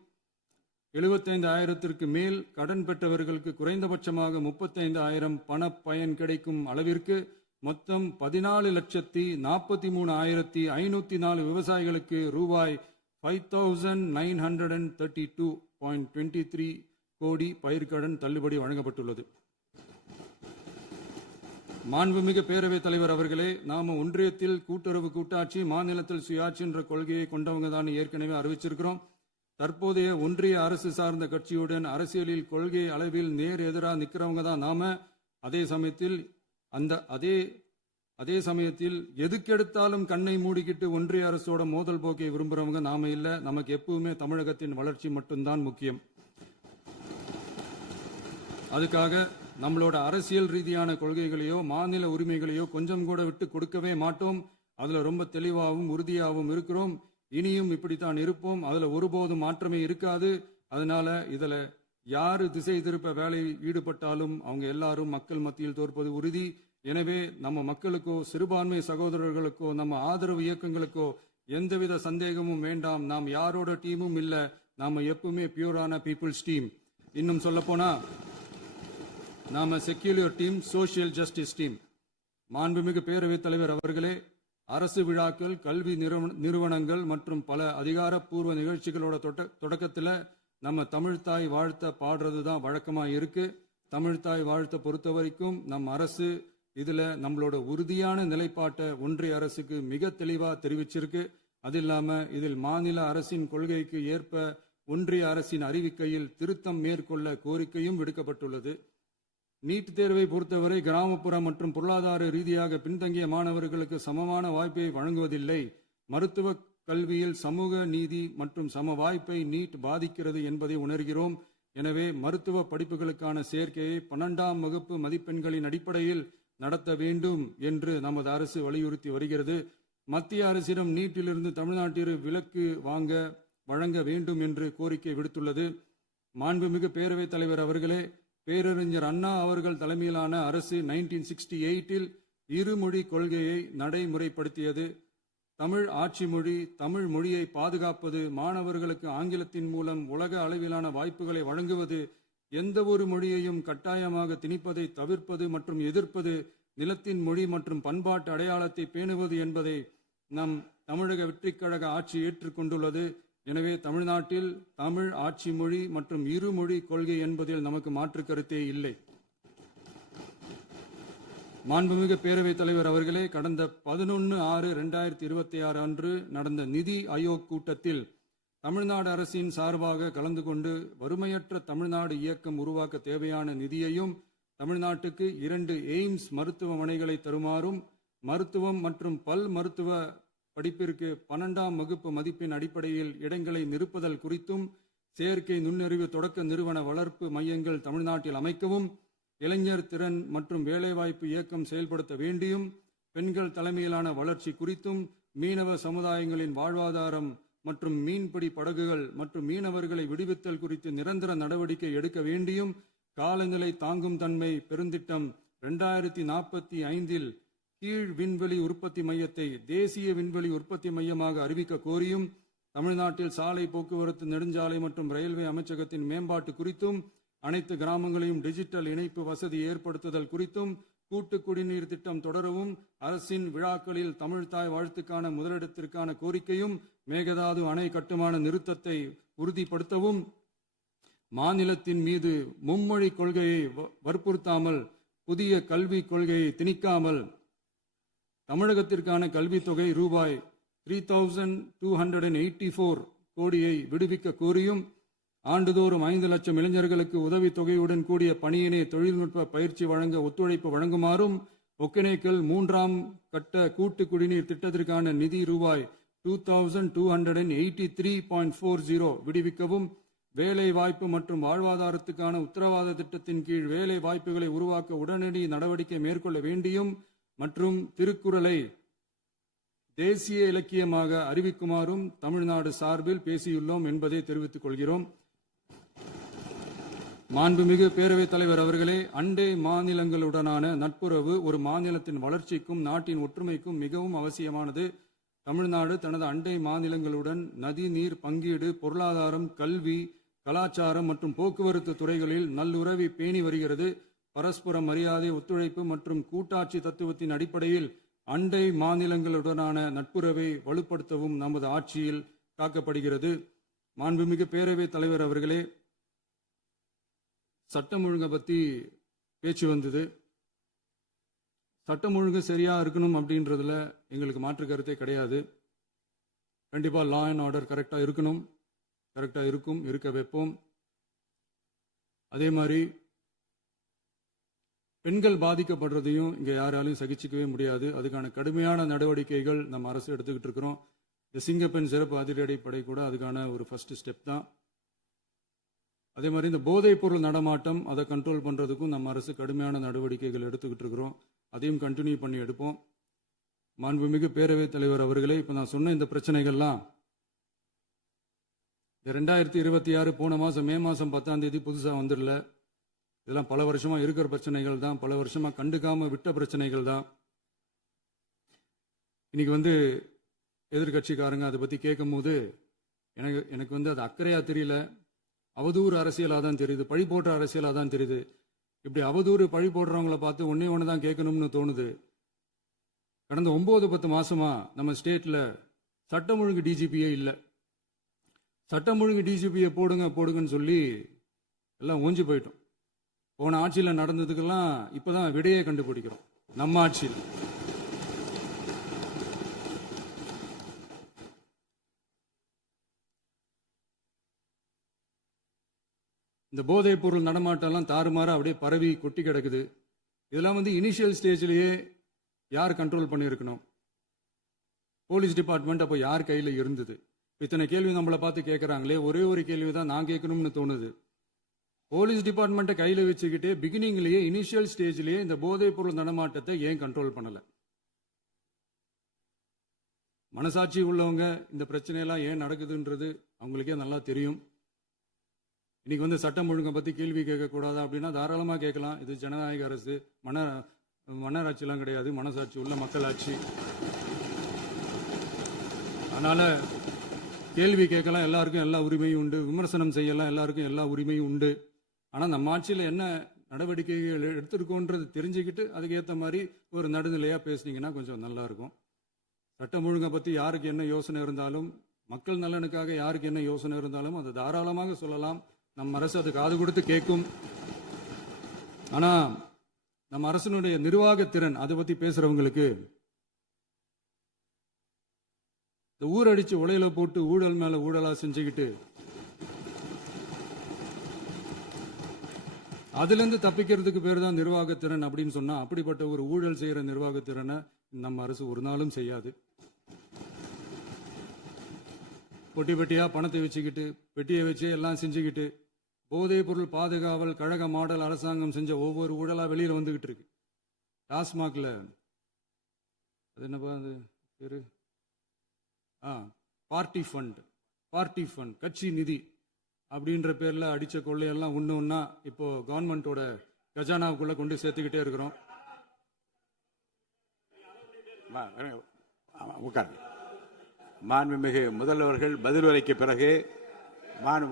75,000க்கு மேல் கடன் பெற்றவர்களுக்கு குறைந்தபட்சமாக 35,000 பண பயன் கிடைக்கும் அளவிற்கு மொத்தம் 14,43,504 விவசாயிகளுக்கு ரூபாய் 5,932.23 கோடி பயிர்கடன் தள்ளுபடி வழங்கப்பட்டுள்ளது. மாண்புமிகு பேரவைத் தலைவர் அவர்களே, நாம ஒன்றியத்தில் கூட்டுறவு கூட்டாட்சி, மாநிலத்தில் சுயாட்சி என்ற கொள்கையை கொண்டவங்க தான் ஏற்கனவே அறிவிச்சிருக்கிறோம். தற்போதைய ஒன்றிய அரசு சார்ந்த கட்சியுடன் அரசியலில் கொள்கை அளவில் நேர் எதிராக நிற்கிறவங்க தான் நாம. அதே சமயத்தில் எதுக்கெடுத்தாலும் கண்ணை மூடிக்கிட்டு ஒன்றிய அரசோட மோதல் போக்கை விரும்புறவங்க நாம இல்ல. நமக்கு எப்பவுமே தமிழகத்தின் வளர்ச்சி மட்டும்தான் முக்கியம். அதுக்காக நம்மளோட அரசியல் ரீதியான கொள்கைகளையோ மாநில உரிமைகளையோ கொஞ்சம் கூட விட்டு கொடுக்கவே மாட்டோம். அதுல ரொம்ப தெளிவாகவும் உறுதியாகவும் இருக்கிறோம். இனியும் இப்படித்தான் இருப்போம். அதுல ஒருபோதும் மாற்றமே இருக்காது. அதனால இதுல யாரு திசை திருப்ப வேலையில் ஈடுபட்டாலும் அவங்க எல்லாரும் மக்கள் மத்தியில் தோற்பது உறுதி. எனவே நம்ம மக்களுக்கோ சிறுபான்மை சகோதரர்களுக்கோ நம்ம ஆதரவு இயக்கங்களுக்கோ எந்தவித சந்தேகமும் வேண்டாம். நாம் யாரோட டீமும் இல்ல. நாம எப்பவுமே பியூரான பீப்புள்ஸ் டீம். இன்னும் சொல்ல போனா நாம secular team, social justice team. மாண்புமிகு பேரவைத் தலைவர் அவர்களே, அரசு விழாக்கள், கல்வி நிறுவனங்கள் மற்றும் பல அதிகாரப்பூர்வ நிகழ்ச்சிகளோட தொடக்கத்தில் நம்ம தமிழ்தாய் வாழ்த்த பாடுறது தான் வழக்கமா இருக்கு. தமிழ்தாய் வாழ்த்த பொறுத்த வரைக்கும் நம் அரசு இதுல நம்மளோட உறுதியான நிலைப்பாட்டை ஒன்றிய அரசுக்கு மிக தெளிவா தெரிவிச்சிருக்கு. அது இல்லாம இதில் மாநில அரசின் கொள்கைக்கு ஏற்ப ஒன்றிய அரசின் அறிவிக்கையில் திருத்தம் மேற்கொள்ள கோரிக்கையும் விடுக்கப்பட்டுள்ளது. நீட் தேர்வை பொறுத்தவரை கிராமப்புற மற்றும் பொருளாதார ரீதியாக பின்தங்கிய மாணவர்களுக்கு சமமான வாய்ப்பை வழங்குவதில்லை. மருத்துவ கல்வியில் சமூக நீதி மற்றும் சம வாய்ப்பை நீட் பாதிக்கிறது என்பதை உணர்கிறோம். எனவே மருத்துவ படிப்புகளுக்கான சேர்க்கையை 12ஆம் வகுப்பு மதிப்பெண்களின் அடிப்படையில் நடத்த வேண்டும் என்று நமது அரசு வலியுறுத்தி வருகிறது. மத்திய அரசிடம் நீட்டிலிருந்து தமிழ்நாட்டிற்கு விலக்கு வழங்க வேண்டும் என்று கோரிக்கை விடுத்துள்ளது. மாண்புமிகு பேரவைத் தலைவர் அவர்களே, பேரறிஞர் அண்ணா அவர்கள் தலைமையிலான அரசு 1968 இருமொழி கொள்கையை நடைமுறைப்படுத்தியது. தமிழ் ஆட்சி மொழி, தமிழ் மொழியை பாதுகாப்பது, மாணவர்களுக்கு ஆங்கிலத்தின் மூலம் உலக அளவிலான வாய்ப்புகளை வழங்குவது, எந்த ஒரு மொழியையும் கட்டாயமாக திணிப்பதை தவிர்ப்பது மற்றும் எதிர்ப்பது, நிலத்தின் மொழி மற்றும் பண்பாட்டு அடையாளத்தை பேணுவது என்பதை நம் தமிழக வெற்றிக் கழக ஆட்சி ஏற்றுக்கொண்டுள்ளது. எனவே தமிழ்நாட்டில் தமிழ் ஆட்சி மொழி மற்றும் இருமொழி கொள்கை என்பதில் நமக்கு மாற்று கருத்தே இல்லை. மாண்புமிகு பேரவைத் தலைவர் அவர்களே, கடந்த 11/6/2026 அன்று நடந்த நிதி ஆயோக் கூட்டத்தில் தமிழ்நாடு அரசின் சார்பாக கலந்து கொண்டு வறுமையற்ற தமிழ்நாடு இயக்கம் உருவாக்க தேவையான நிதியையும், தமிழ்நாட்டுக்கு 2 எய்ம்ஸ் மருத்துவமனைகளை தருமாறும், மருத்துவம் மற்றும் பல் மருத்துவ படிப்பிற்கு 12ஆம் வகுப்பு மதிப்பின் அடிப்படையில் இடங்களை நிரப்புதல் குறித்தும், செயற்கை நுண்ணறிவு தொடக்க நிறுவன வளர்ப்பு மையங்கள் தமிழ்நாட்டில் அமைக்கவும், இளைஞர் திறன் மற்றும் வேலைவாய்ப்பு இயக்கம் செயல்படுத்த வேண்டியும், பெண்கள் தலைமையிலான வளர்ச்சி குறித்தும், மீனவ சமுதாயங்களின் வாழ்வாதாரம் மற்றும் மீன்பிடி படகுகள் மற்றும் மீனவர்களை விடுவித்தல் குறித்து நிரந்தர நடவடிக்கை எடுக்க வேண்டியும், காலநிலை தாங்கும் தன்மை பெருந்திட்டம் 2045 கீழ் விண்வெளி உற்பத்தி மையத்தை தேசிய விண்வெளி உற்பத்தி மையமாக அறிவிக்க கோரியும், தமிழ்நாட்டில் சாலை போக்குவரத்து, நெடுஞ்சாலை மற்றும் ரயில்வே அமைச்சகத்தின் மேம்பாட்டு குறித்தும், அனைத்து கிராமங்களையும் டிஜிட்டல் இணைப்பு வசதி ஏற்படுத்துதல் குறித்தும், கூட்டு குடிநீர் திட்டம் தொடரவும், அரசின் விழாக்களில் தமிழ்தாய் வாழ்த்துக்கான முதலிடத்திற்கான கோரிக்கையும், மேகதாது அணை கட்டுமான நிறுத்தத்தை உறுதிப்படுத்தவும், மாநிலத்தின் மீது மும்மொழி கொள்கையை வற்புறுத்தாமல் புதிய கல்விக் கொள்கையை திணிக்காமல் தமிழகத்திற்கான கல்வித்தொகை ரூபாய் 3284 கோடியை விடுவிக்க கோரியும், ஆண்டுதோறும் 5 லட்சம் இளைஞர்களுக்கு உதவித்தொகையுடன் கூடிய பணியினை தொழில்நுட்ப பயிற்சி வழங்க ஒத்துழைப்பு வழங்குமாறும், ஒகேனக்கல் 3ஆம் கட்ட கூட்டு குடிநீர் திட்டத்திற்கான நிதி ரூபாய் 2283.40 விடுவிக்கவும், வேலை வாய்ப்பு மற்றும் வாழ்வாதாரத்துக்கான உத்தரவாத திட்டத்தின் கீழ் வேலை வாய்ப்புகளை உருவாக்க உடனடி நடவடிக்கை மேற்கொள்ள வேண்டியும் மற்றும் திருக்குறளை தேசிய இலக்கியமாக அறிவிக்குமாறும் தமிழ்நாடு சார்பில் பேசியுள்ளோம் என்பதை தெரிவித்துக் கொள்கிறோம். மாண்புமிகு பேரவைத் தலைவர் அவர்களே, அண்டை மாநிலங்களுடனான நட்புறவு ஒரு மாநிலத்தின் வளர்ச்சிக்கும் நாட்டின் ஒற்றுமைக்கும் மிகவும் அவசியமானது. தமிழ்நாடு தனது அண்டை மாநிலங்களுடன் நதி நீர் பங்கீடு, பொருளாதாரம், கல்வி, கலாச்சாரம் மற்றும் போக்குவரத்து துறைகளில் நல்லுறவை பேணி வருகிறது. பரஸ்பர மரியாதை, ஒத்துழைப்பு மற்றும் கூட்டாட்சி தத்துவத்தின் அடிப்படையில் அண்டை மாநிலங்களுடனான நட்புறவை வலுப்படுத்தவும் நமது ஆட்சியில் காக்கப்படுகிறது. மாண்புமிகு பேரவைத் தலைவர் அவர்களே, சட்டம் ஒழுங்கை பத்தி பேச்சு வந்தது. சட்டம் ஒழுங்கு சரியா இருக்கணும் அப்படின்றதுல எங்களுக்கு மாற்று கருத்தே கிடையாது. கண்டிப்பா லா அண்ட் ஆர்டர் கரெக்டா இருக்கணும், கரெக்டா இருக்கும், இருக்க வைப்போம். அதே மாதிரி பெண்கள் பாதிக்கப்படுறதையும் இங்க யாராலையும் சகிச்சுக்கவே முடியாது. அதுக்கான கடுமையான நடவடிக்கைகள் நம்ம அரசு எடுத்துக்கிட்டு இருக்கிறோம். இந்த சிங்கப்பெண் சிறப்பு அதிரடிப்படை கூட அதுக்கான ஒரு ஃபர்ஸ்ட் ஸ்டெப் தான். அதே மாதிரி இந்த போதைப் பொருள் நடமாட்டம், அதை கண்ட்ரோல் பண்றதுக்கும் நம்ம அரசு கடுமையான நடவடிக்கைகள் எடுத்துக்கிட்டு இருக்கிறோம். அதையும் கண்டினியூ பண்ணி எடுப்போம். மாண்புமிகு பேரவைத் தலைவர் அவர்களே, இப்ப நான் சொன்ன இந்த பிரச்சனைகள்லாம் 2026 போன மாசம் மே மாசம் 10ஆம் தேதி புதுசா வந்துடல. இதெல்லாம் பல வருஷமா இருக்கிற பிரச்சனைகள் தான், பல வருஷமா கண்டுக்காம விட்ட பிரச்சனைகள் தான். இன்னைக்கு எதிர்கட்சிக்காரங்க அதை பத்தி கேட்கும் போது எனக்கு அது அக்கறையா தெரியல, அவதூறு அரசியலா தான் தெரியுது, பழி போடுற அரசியலா தான் தெரியுது. இப்படி அவதூறு பழி போடுறவங்களை பார்த்து ஒன்னே ஒன்று தான் கேட்கணும்னு தோணுது. கடந்த 9-10 மாசமா நம்ம ஸ்டேட்ல சட்டம் ஒழுங்கு டிஜிபியே இல்லை. சட்டம் ஒழுங்கு டிஜிபியை போடுங்கன்னு சொல்லி எல்லாம் ஓஞ்சி போயிட்டோம். போன ஆட்சியில் நடந்ததுக்கெல்லாம் இப்பதான் விடையே கண்டுபிடிக்கிறோம் நம்ம ஆட்சியில். இந்த போதைப் பொருள் நடமாட்டம்லாம் தாறுமாறா அப்படியே பரவி கொட்டி கிடக்குது. இதெல்லாம் இனிஷியல் ஸ்டேஜ்லயே யார் கண்ட்ரோல் பண்ணியிருக்கணும்? போலீஸ் டிபார்ட்மெண்ட் அப்போ யார் கையில் இருந்தது? இத்தனை கேள்வி நம்மளை பார்த்து கேட்கறாங்களே, ஒரே ஒரு கேள்வி தான் நான் கேட்கணும்னு தோணுது. போலீஸ் டிபார்ட்மெண்ட்டை கையில் வச்சுக்கிட்டே பிகினிங்லேயே இனிஷியல் ஸ்டேஜ்லேயே இந்த போதைப் பொருள் நடமாட்டத்தை ஏன் கண்ட்ரோல் பண்ணல? மனசாட்சி உள்ளவங்க இந்த பிரச்சனையெல்லாம் ஏன் நடக்குதுன்றது அவங்களுக்கே நல்லா தெரியும். இன்னைக்கு சட்டம் ஒழுங்கை பத்தி கேள்வி கேட்கக்கூடாதா அப்படின்னா தாராளமா கேட்கலாம். இது ஜனநாயக அரசு, மன்னராட்சியெல்லாம் கிடையாது, மனசாட்சி உள்ள மக்களாட்சி. அதனால கேள்வி கேட்கலாம், எல்லாருக்கும் எல்லா உரிமையும் உண்டு. விமர்சனம் செய்யலாம், எல்லாருக்கும் எல்லா உரிமையும் உண்டு. ஆனா நம்ம ஆட்சியில் என்ன நடவடிக்கைகள் எடுத்திருக்கோன்றது தெரிஞ்சுக்கிட்டு அதுக்கேற்ற மாதிரி ஒரு நடுநிலையா பேசுனீங்கன்னா கொஞ்சம் நல்லா இருக்கும். சட்டம் ஒழுங்கை பத்தி யாருக்கு என்ன யோசனை இருந்தாலும், மக்கள் நலனுக்காக யாருக்கு என்ன யோசனை இருந்தாலும் அதை தாராளமாக சொல்லலாம். நம்ம அரசு அது காது கொடுத்து கேட்கும். ஆனா நம்ம அரசினுடைய நிர்வாகத்திறன் அதை பத்தி பேசுறவங்களுக்கு இந்த ஊரடிச்சு உலையில போட்டு ஊழல் மேல ஊழலா செஞ்சுக்கிட்டு அதுல இருந்து தப்பிக்கிறதுக்கு பேர் தான் நிர்வாகத்திறன் அப்படின்னு சொன்னா, அப்படிப்பட்ட ஒரு ஊழல் செய்யற நிர்வாகத்திறனை நம்ம அரசு ஒரு நாளும் செய்யாது. பொட்டி பெட்டியா பணத்தை வச்சுக்கிட்டு, பெட்டியை வச்சு எல்லாம் செஞ்சுக்கிட்டு, போதைப் பொருள் பாதுகாவல் கழக மாடல் அரசாங்கம் செஞ்ச ஒவ்வொரு ஊழலா வெளியில வந்துகிட்டு இருக்கு. டாஸ்மாக்ல அது என்னப்பா அது பேரு, பார்ட்டி ஃபண்ட், கட்சி நிதி அப்படின்ற பேர்ல அடிச்ச கொள்ளையெல்லாம் ஒண்ணு ஒண்ணா இப்போ கவர்மெண்டோட கஜானாவுக்குள்ள கொண்டு சேர்த்துக்கிட்டே இருக்கிறோம். உட்காருங்க. மாண்புமிகு முதல்வர்கள் பதில் உரைக்கு பிறகு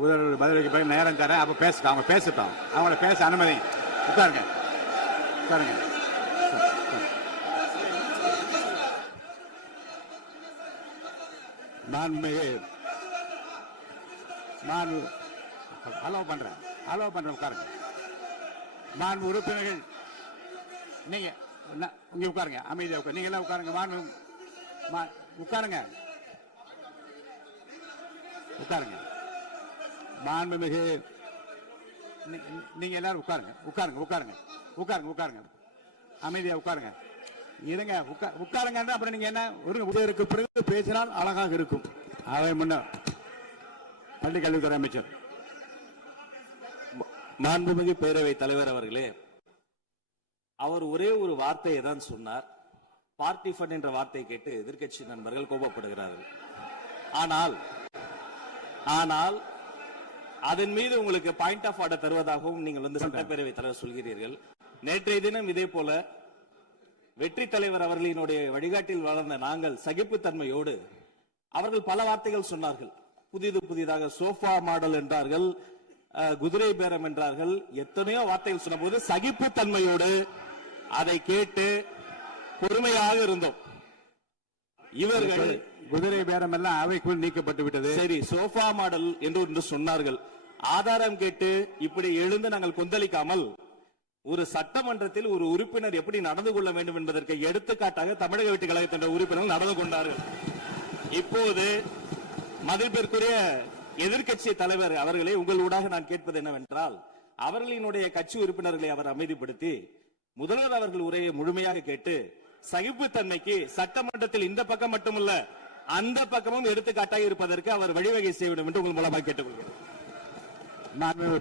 முதல்வர் பதில் உரைக்கு பிறகு நேரம் தரேன். அப்ப பேசட்டும், அவங்க பேசட்டும், அவங்கள பேச அனுமதி. உட்காருங்க, உட்காருங்க. மாண்புமிகு அலோவ் பண்றேன் உட்காருங்க. மாண்பு உறுப்பினர்கள் நீங்க இங்க உட்காருங்க, அமைதியா உட்காரு. நீங்க எல்லாம் உட்காருங்க. மாண்புமிகு நீங்க எல்லாரும் உட்காருங்க. அமைதியா உட்காருங்க. இருங்க, உட்காருங்க. அப்புறம் நீங்க என்ன ஒரு பிறகு பேசினால் அழகாக இருக்கும். அவை முன்ன பள்ளி கல்வித்துறை அமைச்சர். மாண்புமிகு பேரவைத் தலைவர் அவர்களே, அவர் ஒரே ஒரு வார்த்தையை தான் சொன்னார். பார்ட்டி ஃபண்ட் என்ற வார்த்தையை கேட்டு எதிர்க்கட்சி நண்பர்கள் கோபப்படுகிறார்கள். ஆனால் அதன் மீது உங்களுக்கு பாயிண்ட் ஆஃப் ஆர்டர் தருவதாகவும் நீங்கள் வந்து சட்டப்பேரவைத் தலைவர் சொல்கிறீர்கள். நேற்றைய தினம் இதே போல வெற்றி தலைவர் அவர்களினுடைய வழிகாட்டில் வளர்ந்த நாங்கள் சகிப்புத்தன்மையோடு அவர்கள் பல வார்த்தைகள் சொன்னார்கள். புதிதாக சோஃபா மாடல் என்றார்கள், குதிரை பேரம் என்றார்கள், எத்தனையோ வார்த்தைகள் சொன்ன போது சகிப்புத்தன்மையோடு அதை கேட்டு பொறுமையாக இருந்தோம். இவர்கள் குதிரை பேரம் எல்லாம் அவைக்குள் நீக்கப்பட்டு விட்டது. சரி, சோஃபா மாடல் என்று சொன்னார்கள். ஆதாரம் கேட்டு இப்படி எழுந்து நாங்கள் கொந்தளிக்காமல் ஒரு சட்டமன்றத்தில் ஒரு உறுப்பினர் எப்படி நடந்து கொள்ள வேண்டும் என்பதற்கு எடுத்துக்காட்டாக தமிழக வெற்றி கழகத்தின் உறுப்பினர்கள் நடந்து கொண்டார்கள். இப்போது மதிப்பிற்குரிய எதிர்க்கட்சி தலைவர் அவர்களே, உங்கள் ஊடாக நான் கேட்பது என்னவென்றால், அவர்களினுடைய கட்சி உறுப்பினர்களை அவர் அமைதிப்படுத்தி முதல்வர் அவர்கள் உரையை முழுமையாக கேட்டு சகிப்புத்தன்மைக்கு சட்டமன்றத்தில் இந்த பக்கம் மட்டுமல்ல அந்த பக்கமும் எடுத்துக்காட்டாக இருப்பதற்கு அவர் வழிவகை செய்ய வேண்டும் என்று உங்கள் மூலமாக கேட்டுக்கொள்கிறேன்.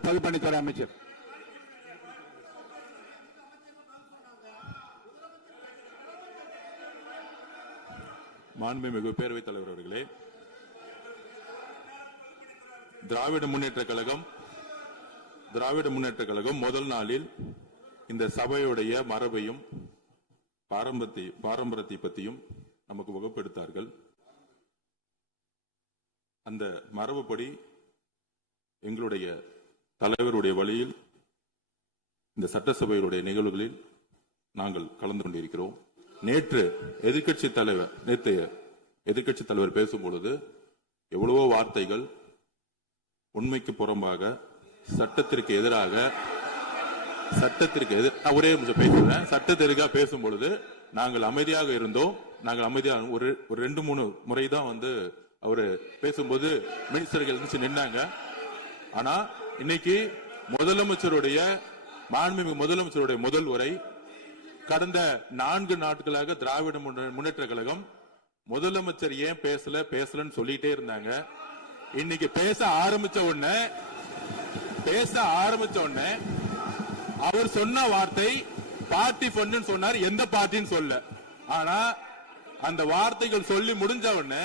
பொதுப்பணித்துறை அமைச்சர். மாண்புமிகு பேரவைத் தலைவர் அவர்களே, திராவிட முன்னேற்ற கழகம் முதல் நாளில் இந்த சபையுடைய மரபையும் பாரம்பரியத்தை பற்றியும் நமக்கு வகுப்பெடுத்தார்கள். அந்த மரபுப்படி எங்களுடைய தலைவருடைய வழியில் இந்த சட்டசபையுடைய நிகழ்வுகளில் நாங்கள் கலந்து கொண்டிருக்கிறோம். நேற்றைய எதிர்க்கட்சி தலைவர் பேசும்பொழுது எவ்வளவோ வார்த்தைகள் உண்மைக்கு புறம்பாக சட்டத்திற்கு எதிராக ஒரே நிமிஷம் பேசுறேன். சட்டத்திற்காக பேசும் பொழுது நாங்கள் அமைதியாக இருந்தோம். ஒரு 2-3 முறை தான் வந்து அவரு பேசும்போது மினிஸ்டர்கள் நின்னாங்க. ஆனா இன்னைக்கு மாண்புமிகு முதலமைச்சருடைய முதல் உரை, கடந்த 4 நாட்களாக திராவிட முன்னேற்ற கழகம் முதலமைச்சர் ஏன் பேசலன்னு சொல்லிட்டே இருந்தாங்க. இன்னைக்கு பேச ஆரம்பிச்ச உடனே அவர் சொன்ன வார்த்தை பார்ட்டி ஃபண்ட் சொன்னார். எந்த பார்ட்டின்னு சொல்ல. ஆனா அந்த வார்த்தைகள் சொல்லி முடிஞ்ச உடனே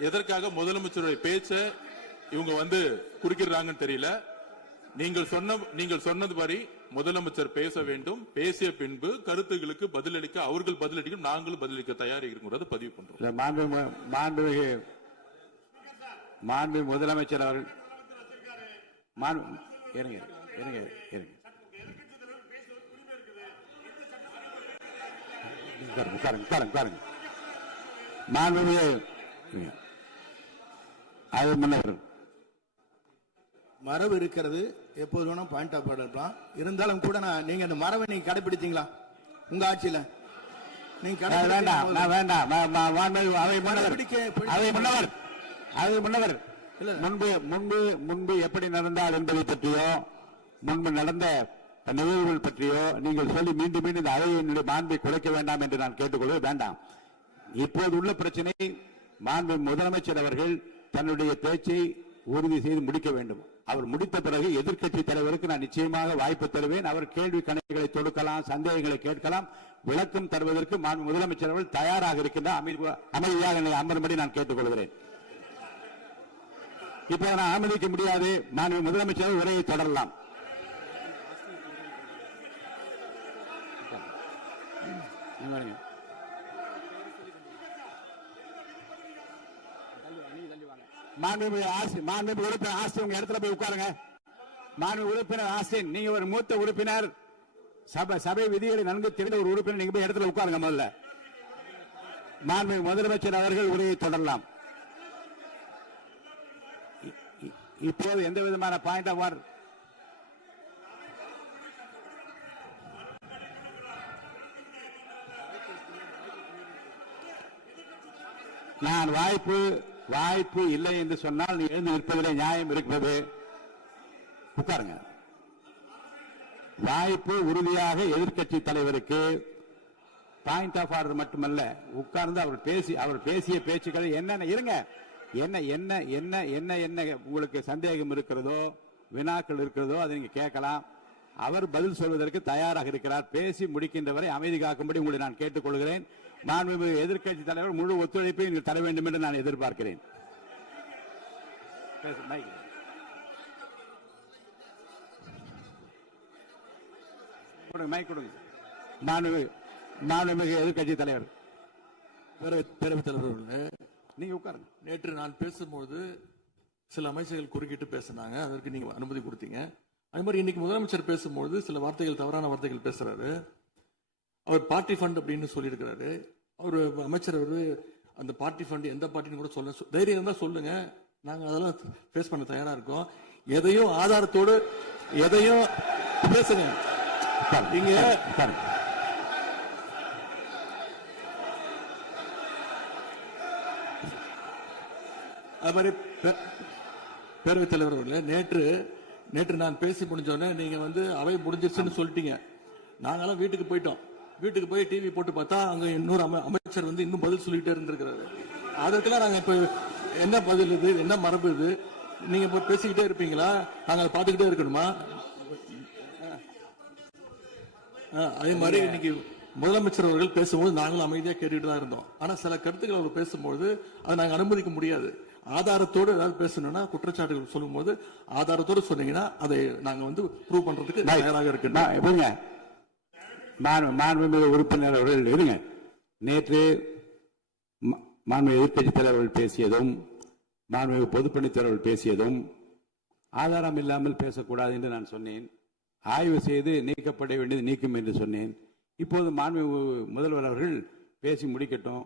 எதற்காக முதலமைச்சருடைய பேச்ச இவங்க வந்து குறுக்கிடுறாங்கன்னு தெரியல. நீங்கள் சொன்னது மாதிரி முதலமைச்சர் பேச வேண்டும். பேசிய பின்பு கருத்துகளுக்கு பதிலளிக்க அவர்கள் பதிலளிக்கும், நாங்களும் பதிலளிக்க தயாராக இருக்கிறது பதிவு பண்றோம். மாண்புமிகு முதலமைச்சர் அவர்கள் மரபு இருக்கிறது, எப்போது வேணும் பாயிண்ட் ஆஃப் ஆர்டர் இருக்கலாம். இருந்தாலும் கூட நீங்க அந்த மரபை நீங்க கடைபிடித்தீங்களா உங்க ஆட்சியில? நீங்க முன்பு எப்படி நடந்தால் என்பதை பற்றியோ முன்பு நடந்த நிகழ்வுகள் பற்றியோ நீங்கள் சொல்லி மீண்டும் இந்த அவையினுடைய மாண்பை குறைக்க வேண்டாம் என்று நான் கேட்டுக்கொள்ள வேண்டாம். இப்போது உள்ள பிரச்சனை, மாண்பு முதலமைச்சர் அவர்கள் தன்னுடைய பேச்சை உறுதி செய்து முடிக்க வேண்டும். அவர் முடித்த பிறகு எதிர்க்கட்சி தலைவருக்கு நான் நிச்சயமாக வாய்ப்பு தருவேன். அவர் கேள்வி கணைகளை தொடுக்கலாம், சந்தேகங்களை கேட்கலாம், விளக்கம் தருவதற்கு மாண்பு முதலமைச்சர் அவர்கள் தயாராக இருக்கின்றார். அமைதியாக அமரும்படி நான் கேட்டுக்கொள்கிறேன். இப்ப நான் அனுமதிக்க முடியாது. மாண்பு முதலமைச்சர் உரையை தொடரலாம். நீங்க வரீங்க. மாண்புமிகு உறுப்பினர் ஆஸ்டின் உங்க இடத்துல போய் உட்காருங்க. மாண்புமிகு உறுப்பினர் ஆஸ்டின், நீங்க ஒரு மூத்த உறுப்பினர், சபை விதிகளை நன்கு தெரிந்த ஒரு உறுப்பினர், நீங்க போய் இடத்துல உட்காருங்க. முதல்ல மாண்புமிகு முதலமைச்சர் அவர்கள் உரையை தொடரலாம். இப்போது எந்த விதமான பாயிண்ட் ஆஃப் ஆர்டர் நான் வாய்ப்பு இல்லை என்று சொன்னால் நீ எழுந்து நிற்பதிலே நியாயம் இருக்கிறது. உட்காருங்க. வாய்ப்பு உறுதியாக எதிர்க்கட்சி தலைவருக்கு பாயிண்ட் ஆஃப் ஆர்டர் மட்டுமல்ல, உட்கார்ந்து அவர் பேசிய பேச்சுக்களை என்னென்ன இருங்க, என்ன என்ன என்ன என்ன என்ன உங்களுக்கு சந்தேகம் இருக்கிறதோ, வினாக்கள் இருக்கிறதோ அதை நீங்க கேட்கலாம். அவர் பதில் சொல்வதற்கு தயாராக இருக்கிறார். பேசி முடிக்கின்ற வரை அமைதி காக்கும்படி உங்களை நான் கேட்டுக்கொள்கிறேன். மாண்புமிகு எதிர்க்கட்சி தலைவர் முழு ஒத்துழைப்பை நீங்கள் தர வேண்டும் என்று நான் எதிர்பார்க்கிறேன். மைக் கொடுங்க. மாண்புமிகு எதிர்க்கட்சி தலைவர், பேரவைத் தலைவர், நீங்க உட்காருங்க. நேற்று நான் பேசும்போது சில அமைச்சர்கள் குறுக்கிட்டு பேசினாங்க, அதற்கு நீங்க அனுமதி கொடுத்தீங்க. அதே மாதிரி இன்னைக்கு முதலமைச்சர் பேசும்போது சில வார்த்தைகள், தவறான வார்த்தைகள் பேசுறாரு. அவர் பார்ட்டி ஃபண்ட் அப்படின்னு சொல்லியிருக்கிறாரு. அவர் அமைச்சர் அந்த பார்ட்டி ஃபண்ட் எந்த பார்ட்டின்னு கூட சொல்ல தைரியம் இருந்தா சொல்லுங்க, நாங்க அதெல்லாம் ஃபேஸ் பண்ண தயாரா இருக்கோம். எதையும் ஆதாரத்தோடு எதையும் பேசுங்க. இங்க அது மாதிரி பேரவைத் தலைவர் அவர்களே, நேற்று நான் பேசி முடிஞ்சோடனே நீங்க அவை முடிஞ்சிருச்சுன்னு சொல்லிட்டீங்க. நாங்கெல்லாம் வீட்டுக்கு போயிட்டோம். வீட்டுக்கு போய் டிவி போட்டு பார்த்தா அங்க இன்னொரு அமைச்சர் இன்னும் பதில் சொல்லிட்டே இருந்திருக்கிறாரு. அதற்கெல்லாம் நாங்க இப்ப என்ன பதில் இது, என்ன மரபு இது? நீங்க இப்ப பேசிக்கிட்டே இருப்பீங்களா? நாங்க அதை பார்த்துக்கிட்டே இருக்கணுமா? அதே மாதிரி இன்னைக்கு முதலமைச்சர் அவர்கள் பேசும்போது நாங்களும் அமைதியா கேட்டுட்டு தான் இருந்தோம். ஆனா சில கருத்துக்கள் அவர் பேசும்போது அதை நாங்க அனுமதிக்க முடியாது. ஆதாரத்தோடு ஏதாவது பேசணும்னா, குற்றச்சாட்டுகள் சொல்லும் போது ஆதாரத்தோடு சொன்னீங்கன்னா அதை நாங்க ப்ரூவ் பண்றதுக்கு தயாராக இருக்கு. மாண்புமிகு உறுப்பினர் அவர்கள் இருங்க. நேற்று மாண்புமிகு எதிர்க்கட்சி தலைவர்கள் பேசியதும், மாண்புமிகு பொதுப்பணித்துறைகள் பேசியதும் ஆதாரம் இல்லாமல் பேசக்கூடாது என்று நான் சொன்னேன். ஆய்வு செய்து நீக்கப்பட வேண்டியது நீக்கும் என்று சொன்னேன். இப்போது மாண்புமிகு முதல்வர் அவர்கள் பேசி முடிக்கட்டும்.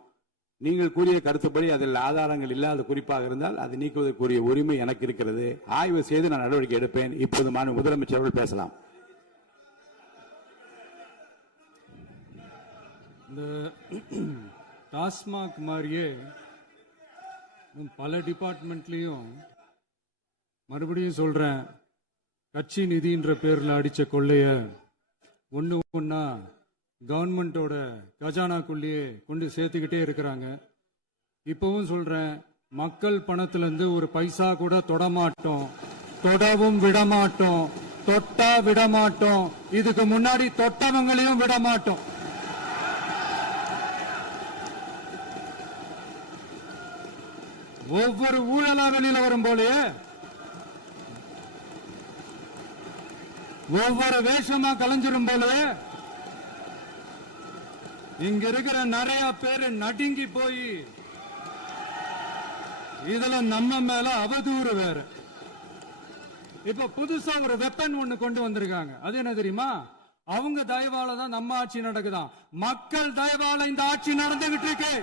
நீங்கள் கூறிய கருத்துப்படி அதில் ஆதாரங்கள் இல்லாத குறிப்பாக இருந்தால் அது நீக்குவதற்குரிய உரிமை எனக்கு இருக்கிறது. ஆய்வு செய்து நான் நடவடிக்கை எடுப்பேன். இப்போது மாண்புமிகு முதலமைச்சர் அவர்கள் பேசலாம். இந்த டாஸ்மாக் மாதிரியே பல டிபார்ட்மெண்ட்லயும், மறுபடியும் சொல்றேன், கட்சி நிதின்ற பேர்ல அடிச்ச கொள்ளைய ஒன்னா கவர்மெண்டோட கஜானாக்குள்ளேயே கொண்டு சேர்த்துக்கிட்டே இருக்கிறாங்க. இப்பவும் சொல்றேன், மக்கள் பணத்துல இருந்து ஒரு பைசா கூட தொடமாட்டோம், தொடவும் விடமாட்டோம், தொட்டா விடமாட்டோம், இதுக்கு முன்னாடி தொட்டவங்களையும் விடமாட்டோம். ஒவ்வொரு ஊழலா வெளியில வரும் போலே, ஒவ்வொரு வேஷமா கலைஞ்சிரும் போலே, இங்க இருக்கிற நிறைய பேரு நடுங்கி போய் இதுல நம்ம மேல அவதூறு வேற. இப்ப புதுசா ஒரு வெப்பன் ஒண்ணு கொண்டு வந்திருக்காங்க. அது என்ன தெரியுமா? அவங்க தயவால தான் நம்ம ஆட்சி நடக்குதாம். மக்கள் தயவால இந்த ஆட்சி நடந்துகிட்டு இருக்கு.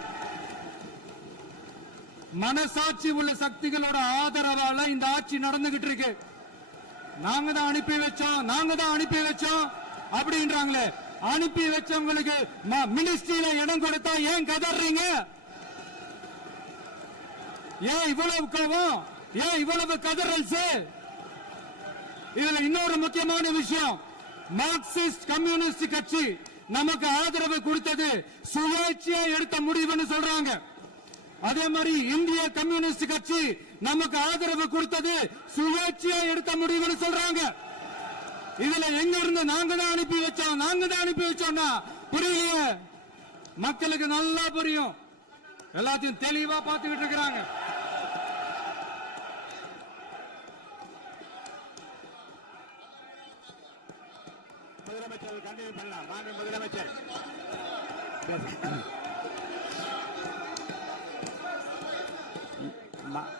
மனசாட்சி உள்ள சக்திகளோட ஆதரவால இந்த ஆட்சி நடந்துகிட்டு இருக்கு. நாங்க தான் அனுப்பி வச்சோம் அப்படின்றாங்களே. அனுப்பி வச்சவங்களுக்கு மினிஸ்ட்ரியில இடம் கொடுத்தா ஏன் கதறீங்க? ஏன் இவ்வளவு கோபம்? ஏன் இவ்வளவு கதறல்? இதுல இன்னொரு முக்கியமான விஷயம், மார்க்சிஸ்ட் கம்யூனிஸ்ட் கட்சி நமக்கு ஆதரவு கொடுத்தது சுயேட்சையா எடுத்த முடிவுன்னு சொல்றாங்க. அதே மாதிரி இந்திய கம்யூனிஸ்ட் கட்சி நமக்கு ஆதரவு கொடுத்தது சுயேட்சையா எடுத்த முடிவுன்னு சொல்றாங்க. இதுல எங்க இருந்து நாங்க தான் அனுப்பி வச்சோம்னா புரியலையே. மக்களுக்கு நல்லா புரியும். எல்லாத்தையும் தெளிவா பார்த்துக்கிட்டு இருக்கிறாங்க. முதலமைச்சர் கண்டினியூ பண்ணலாம். முதலமைச்சர் மா-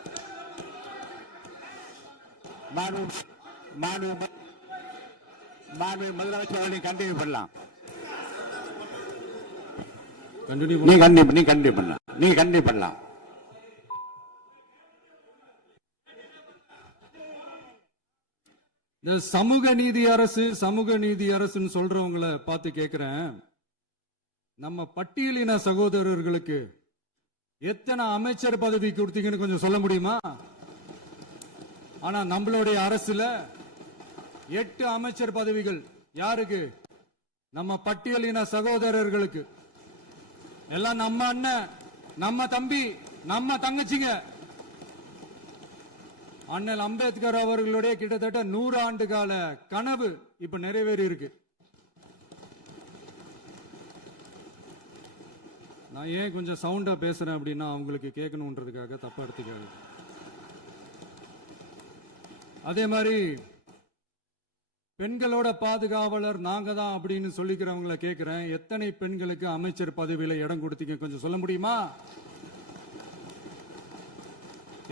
மாண்பு மாண்பு மாண்பு முதலமைச்சர் நீ கண்டினியூ பண்ணலாம். கண்டினியூ நீ கண்டினியூ பண்ணலாம். நீ கண்டினியூ பண்ணலாம். இந்த சமூக நீதி அரசுன்னு சொல்றவங்கள பார்த்து கேக்குறேன். நம்ம பட்டியலின சகோதரர்களுக்கு எத்தனை அமைச்சர் பதவி கொடுத்தீங்கன்னு கொஞ்சம் சொல்ல முடியுமா? ஆனா நம்மளுடைய அரசுல 8 அமைச்சர் பதவிகள் யாருக்கு? நம்ம பட்டியலின சகோதரர்களுக்கு. எல்லாம் நம்ம அண்ணன், நம்ம தம்பி, நம்ம தங்கச்சிங்க. அண்ணல் அம்பேத்கர் அவர்களுடைய கிட்டத்தட்ட 100 ஆண்டு கால கனவு இப்ப நிறைவேறி இருக்கு. நான் ஏன் கொஞ்சம் சவுண்டா பேசுறேன் அப்படின்னா அவங்களுக்கு கேட்கணுன்றதுக்காக தப்பா எடுத்துக்காது. அதே மாதிரி பெண்களோட பாதுகாவலர் நாங்க தான் அப்படின்னு சொல்லிக்கிறவங்கள கேட்கிறேன். எத்தனை பெண்களுக்கு அமைச்சர் பதவியில இடம் கொடுத்தீங்க கொஞ்சம் சொல்ல முடியுமா?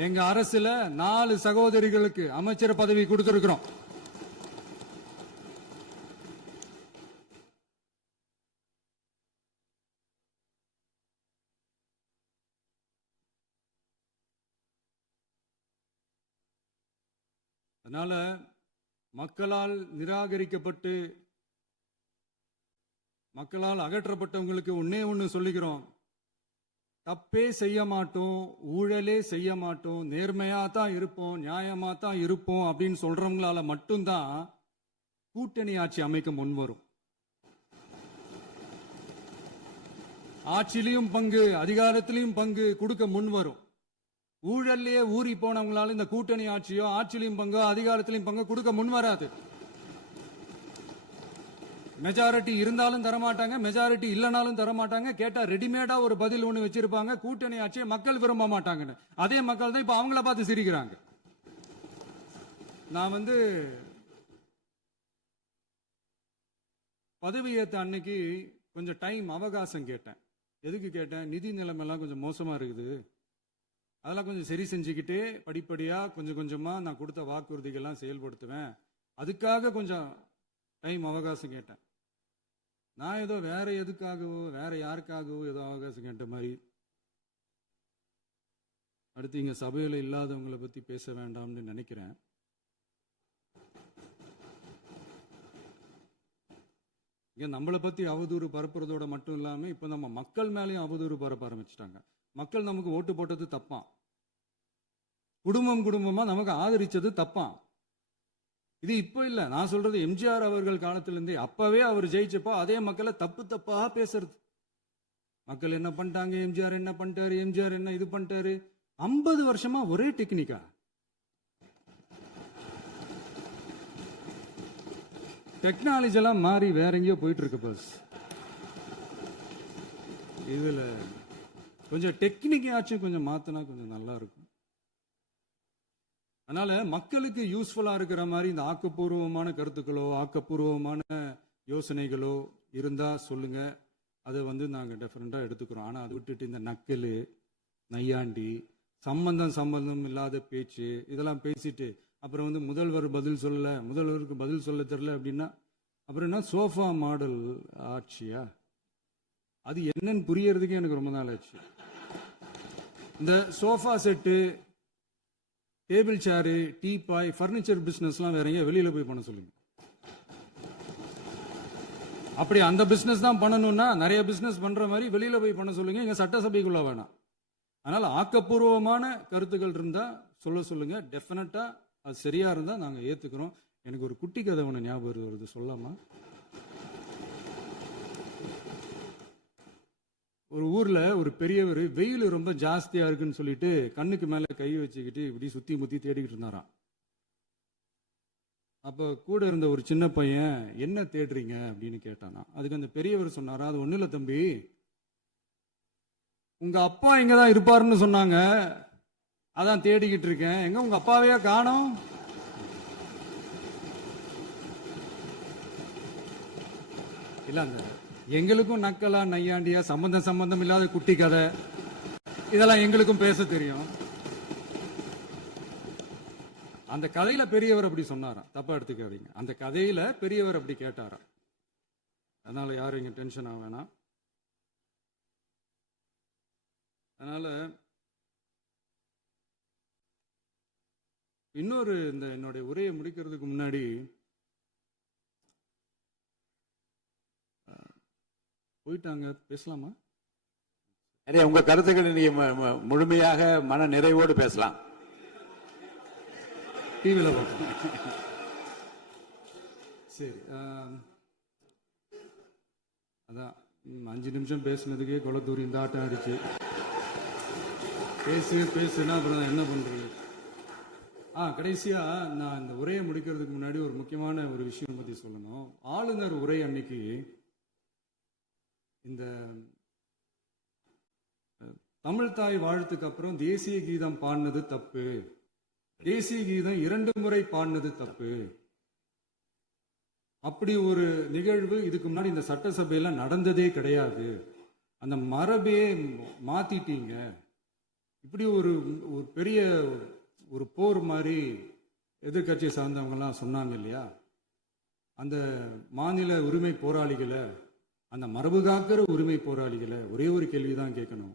எங்க அரசுல 4 சகோதரிகளுக்கு அமைச்சர் பதவி கொடுத்திருக்கிறோம். அதனால மக்களால் நிராகரிக்கப்பட்டு மக்களால் அகற்றப்பட்டவங்களுக்கு ஒன்னே ஒன்னு சொல்லிக்கிறோம். தப்பே செய்ய மாட்டோம், ஊழலே செய்ய மாட்டோம், நேர்மையா தான் இருப்போம், நியாயமா தான் இருப்போம் அப்படின்னு சொல்றவங்களால மட்டும்தான் கூட்டணி ஆட்சி அமைக்க முன்வரும். ஆட்சியிலையும் பங்கு, அதிகாரத்திலையும் பங்கு கொடுக்க முன்வரும். ஊழல்லையே ஊறி போனவங்களால இந்த கூட்டணி ஆட்சியோ ஆட்சியிலையும் பங்கோ அதிகாரத்திலையும் பங்கு கொடுக்க முன்வராது. மெஜாரிட்டி இருந்தாலும் தரமாட்டாங்க, மெஜாரிட்டி இல்லைனாலும் தரமாட்டாங்க. கேட்டா ரெடிமேடா ஒரு பதில் ஒண்ணு வச்சிருப்பாங்க, கூட்டணி ஆட்சியை மக்கள் விரும்ப மாட்டாங்கன்னு. அதே மக்கள் தான் இப்ப அவங்கள பார்த்து சிரிக்கிறாங்க. நான் பதவி ஏத்த அன்னைக்கு கொஞ்சம் டைம் அவகாசம் கேட்டேன். எதுக்கு கேட்டேன்? நிதி நிலைமைலாம் கொஞ்சம் மோசமா இருக்குது, அதெல்லாம் கொஞ்சம் சரி செஞ்சுக்கிட்டே படிப்படியா கொஞ்சம் கொஞ்சமா நான் கொடுத்த வாக்குறுதிகள்லாம் செயல்படுத்துவேன், அதுக்காக கொஞ்சம் டைம் அவகாசம் கேட்டேன். நான் ஏதோ வேற எதுக்காகவோ வேற யாருக்காகவோ ஏதோ அவகாசம் கேட்ட மாதிரி. அடுத்து இங்க சபையில இல்லாதவங்களை பத்தி பேச வேண்டாம்னு நினைக்கிறேன். இங்க நம்மளை பத்தி அவதூறு பரப்புறதோட மட்டும் இல்லாம இப்ப நம்ம மக்கள் மேலேயும் அவதூறு பரப்ப ஆரம்பிச்சிட்டாங்க. மக்கள் நமக்கு ஓட்டு போட்டது தப்பான், குடும்பமா நமக்கு ஆதரிச்சது தப்பான். இது இப்ப இல்ல, நான் சொல்றது எம்ஜிஆர் அவர்கள் காலத்திலிருந்தே. அப்பவே அவர் ஜெயிச்சப்போ அதே மக்களை தப்பா பேசுறது. மக்கள் என்ன பண்ணிட்டாங்க, எம்ஜிஆர் என்ன பண்ணிட்டாரு, எம்ஜிஆர் என்ன இது பண்ணிட்டாரு. 50 வருஷமா ஒரே டெக்னிக்கா. டெக்னாலஜி எல்லாம் மாறி வேற எங்கேயோ போயிட்டு இருக்கு பஸ். இதுல கொஞ்சம் டெக்னிக்காச்சும் கொஞ்சம் மாத்தினா கொஞ்சம் நல்லா இருக்கும். அதனால மக்களுக்கு யூஸ்ஃபுல்லா இருக்கிற மாதிரி இந்த ஆக்கப்பூர்வமான கருத்துக்களோ ஆக்கப்பூர்வமான யோசனைகளோ இருந்தா சொல்லுங்க, அதை நாங்க டெஃபரெண்டா எடுத்துக்கிறோம். ஆனா அதை விட்டுட்டு இந்த நக்கல் நையாண்டி சம்பந்தம் இல்லாத பேச்சு இதெல்லாம் பேசிட்டு அப்புறம் முதல்வர் பதில் சொல்லல, முதல்வருக்கு பதில் சொல்ல தெரியல அப்படின்னா அப்புறம் என்ன சோஃபா மாடல் ஆட்சியா? அது என்னன்னு புரியறதுக்கு எனக்கு ரொம்ப நாள் ஆச்சு. இந்த sofa set, table chair, teapoy, furniture பிசினஸ்லாம் வேற எங்க வெளியில போய் பண்ண சொல்லுங்க. அப்படி அந்த பிசினஸ் தான் பண்ணணும்னா நிறைய பிசினஸ் பண்ற மாதிரி வெளியில போய் பண்ண சொல்லுங்க, இங்க சட்டசபைக்குள்ள வேணாம். அதனால ஆக்கப்பூர்வமான கருத்துக்கள் இருந்தா சொல்லுங்க, டெஃபினட்டா அது சரியா இருந்தா நாங்க ஏத்துக்கிறோம். எனக்கு ஒரு குட்டி கதை ஒண்ணு ஞாபகம் வருது, சொல்லாமா? ஒரு ஊர்ல ஒரு பெரியவர் வெயில் ரொம்ப ஜாஸ்தியா இருக்குன்னு சொல்லிட்டு கண்ணுக்கு மேல கை வச்சுக்கிட்டு இப்படி சுத்தி முத்தி தேடிக்கிட்டு இருந்தாராம். அப்ப கூட இருந்த ஒரு சின்ன பையன் என்ன தேடுறீங்க அப்படின்னு கேட்டானா. அதுக்கு அந்த பெரியவர் சொன்னாரா, அது ஒண்ணு இல்ல தம்பி, உங்க அப்பா இங்கதான் இருப்பாருன்னு சொன்னாங்க, அதான் தேடிக்கிட்டு இருக்கேன். எங்க உங்க அப்பாவையா காணோம்? இல்ல அந்த எங்களுக்கும் நக்கலா நையாண்டியா சம்பந்தம் இல்லாத குட்டி கதை இதெல்லாம் எங்களுக்கும் பேச தெரியும். அந்த கதையில பெரியவர் அப்படி சொன்னாராம், தப்பா எடுத்துக்காதீங்க. அந்த கதையில பெரியவர் அப்படி கேட்டாராம். அதனால யாரும் இங்க டென்ஷன் ஆக வேணாம். அதனால இன்னொரு இந்த என்னுடைய உரையை முடிக்கிறதுக்கு முன்னாடி போயிட்டாங்க, பேசலாமா? நிறைய உங்க கருத்துக்களை நீங்க முழுமையாக மன நிறைவோடு பேசலாம். டிவியில பார்ப்போம். சரி, அதான் 5 நிமிஷம் பேசுனதுக்கே கொலத்தூரி இந்த ஆட்டம் அடிச்சு பேசுனா அப்புறம் என்ன பண்றது? கடைசியா நான் இந்த உரையை முடிக்கிறதுக்கு முன்னாடி ஒரு முக்கியமான ஒரு விஷயம் பத்தி சொல்லணும். ஆளுநர் உரை அன்னைக்கு இந்த தமிழ் தாய் வாழ்த்துக்கு அப்புறம் தேசிய கீதம் பாடினது தப்பு, தேசிய கீதம் 2 முறை பாடினது தப்பு, அப்படி ஒரு நிகழ்வு இதுக்கு முன்னாடி இந்த சட்டசபையில நடந்ததே கிடையாது, அந்த மரபே மாத்திட்டீங்க, இப்படி ஒரு பெரிய ஒரு போர் மாதிரி எதிர்கட்சியை சார்ந்தவங்க எல்லாம் சொன்னாங்க இல்லையா? அந்த மாநில உரிமை போராளிகளை, அந்த மரபு காக்கிற உரிமை போராளிகளை ஒரே ஒரு கேள்விதான் கேட்கணும்.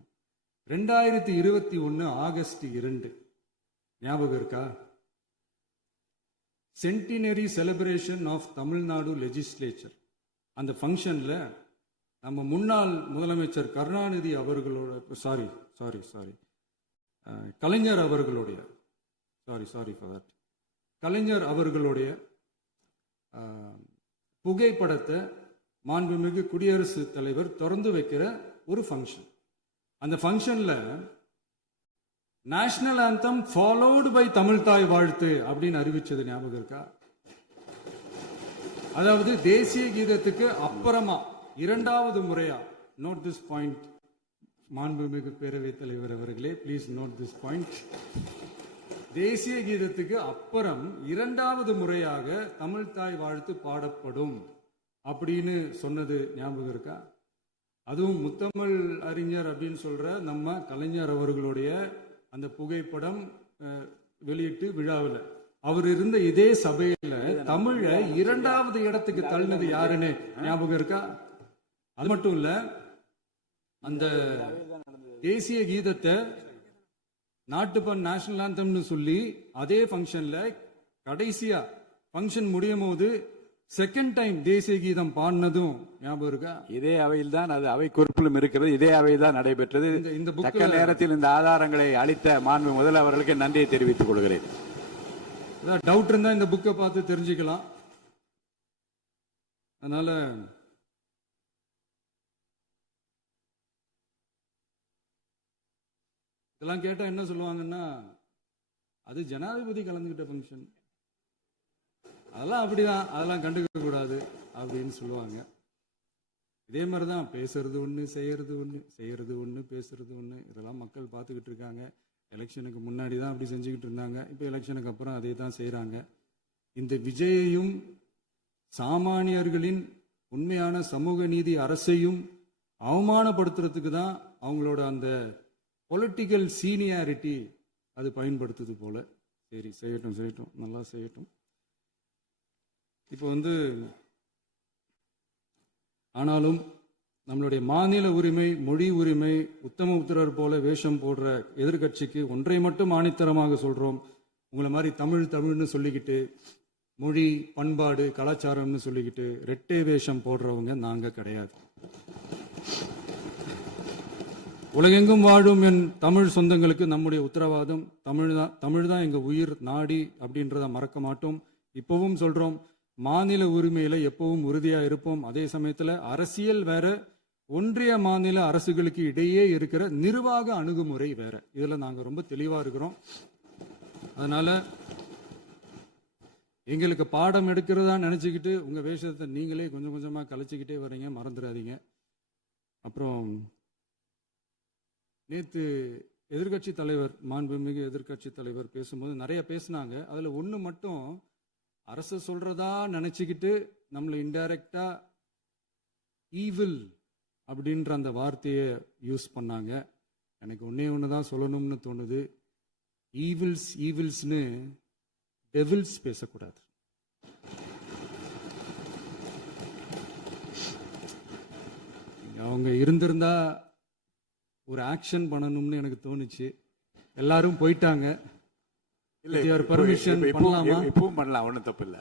2021 ஆகஸ்ட் 2 ஞாபகம் இருக்கா? Centenary celebration of Tamil Nadu legislature. அந்த ஃபங்க்ஷன்ல நம்ம முன்னாள் முதலமைச்சர் கருணாநிதி அவர்களோட கலைஞர் அவர்களுடைய கலைஞர் அவர்களுடைய புகைப்படத்தை மாண்புமிகு குடியரசுத் தலைவர் திறந்து வைக்கிற ஒரு ஃபங்க்ஷன். அந்த ஃபங்க்ஷன்ல national anthem followed by Tamil Thai Vazhthu அப்படின்னு அறிவிச்சது ஞாபகம் இருக்கா? அதாவது தேசிய கீதத்துக்கு அப்புறமா 2வது முறையா, நோட் திஸ் பாயிண்ட் மாண்புமிகு பேரவைத் தலைவர் அவர்களே, ப்ளீஸ் நோட் திஸ் பாயிண்ட். தேசிய கீதத்துக்கு அப்புறம் 2வது முறையாக தமிழ் தாய் வாழ்த்து பாடப்படும் அப்படின்னு சொன்னது ஞாபகம் இருக்கா? அதுவும் முத்தமிழ் அறிஞர் அப்படின்னு சொல்ற நம்ம கலைஞர் அவர்களுடைய அந்த புகைப்படம் வெளியிட்டு விழாவில் அவர் இருந்த இதே சபையில தமிழ 2வது இடத்துக்கு தள்ளினது யாருன்னு ஞாபகம் இருக்கா? அது மட்டும் இல்ல, அந்த தேசிய கீதத்தை நாட்டுப்பண் நேஷனல் ஆந்தம்னு சொல்லி அதே ஃபங்க்ஷன்ல கடைசியா ஃபங்க்ஷன் முடியும் போது செகண்ட் டைம் தேசிய கீதம் பாடினதும் ஞாபகம் இருக்கா? இதே அவையில் தான், அது அவை குறிப்பிலும் இருக்கிறது, இதே அவையில் தான் நடைபெற்றது. இந்த தக்க நேரத்தில் இந்த ஆதாரங்களை அளித்த மாண்பு முதல் அவர்களுக்கு நன்றியை தெரிவித்துக் கொள்கிறேன். டவுட் இருந்தா இந்த புக்கை பார்த்து தெரிஞ்சுக்கலாம். அதனால இதெல்லாம் கேட்டா என்ன சொல்லுவாங்கன்னா, அது ஜனாதிபதி கலந்துகிட்ட ஃபங்க்ஷன், அதெல்லாம் அப்படிதான், அதெல்லாம் கண்டுக்க கூடாது அப்படின்னு சொல்லுவாங்க. இதே மாதிரிதான் பேசுறது ஒண்ணு, செய்யறது ஒண்ணு, பேசுறது ஒண்ணு. இதெல்லாம் மக்கள் பார்த்துக்கிட்டு இருக்காங்க. எலெக்ஷனுக்கு முன்னாடி தான் அப்படி செஞ்சுக்கிட்டு இருந்தாங்க, இப்போ எலெக்ஷனுக்கு அப்புறம் அதே தான் செய்யறாங்க. இந்த விஜயையும் சாமானியர்களின் உண்மையான சமூக நீதி அரசையும் அவமானப்படுத்துறதுக்கு தான் அவங்களோட அந்த பொலிட்டிக்கல் சீனியாரிட்டி அது பயன்படுத்துது போல. சரி, செய்யட்டும், நல்லா செய்யட்டும். இப்போ ஆனாலும் நம்மளுடைய மாநில உரிமை, மொழி உரிமை, உத்தம உத்தரர் போல வேஷம் போடுற எதிர்கட்சிக்கு ஒன்றை மட்டும் ஆணித்தரமாக சொல்றோம். உங்களை மாதிரி தமிழ்னு சொல்லிக்கிட்டு, மொழி, பண்பாடு, கலாச்சாரம்னு சொல்லிக்கிட்டு ரெட்டை வேஷம் போடுறவங்க நாங்க கிடையாது. உலகெங்கும் வாழும் என் தமிழ் சொந்தங்களுக்கு நம்முடைய உத்தரவாதம் தமிழ் தான் எங்க உயிர் நாடி அப்படின்றத மறக்க மாட்டோம். இப்பவும் சொல்றோம், மாநில உரிமையில எப்பவும் உறுதியா இருப்போம். அதே சமயத்துல அரசியல் வேற, ஒன்றிய மாநில அரசுகளுக்கு இடையே இருக்கிற நிர்வாக அணுகுமுறை வேற. இதுல நாங்க ரொம்ப தெளிவா இருக்கிறோம். அதனால எங்களுக்கு பாடம் எடுக்கிறதா நினைச்சுக்கிட்டு உங்க வேஷத்தை நீங்களே கொஞ்சம் கொஞ்சமா கலைச்சிக்கிட்டே வரீங்க, மறந்துடாதீங்க. அப்புறம் நேத்து எதிர்கட்சி தலைவர், மாண்புமிகு எதிர்கட்சி தலைவர் பேசும்போது நிறைய பேசினாங்க. அதுல ஒண்ணு மட்டும், அரசு சொல்றதா நினைச்சுக்கிட்டு நம்மளை இன்டைரக்டா ஈவில் அப்படின்ற அந்த வார்த்தையை யூஸ் பண்ணாங்க. எனக்கு ஒண்ணே ஒன்று தான் சொல்லணும்னு தோணுது. ஈவில்ஸ்னு டெவில்ஸ் பேசக்கூடாது. அவங்க இருந்திருந்தா ஒரு ஆக்ஷன் பண்ணணும்னு எனக்கு தோணுச்சு. எல்லாரும் போயிட்டாங்க. With your permission பண்ணலாமா? இப்பவும் பண்ணலாம், ஒண்ணும் தப்பு இல்ல.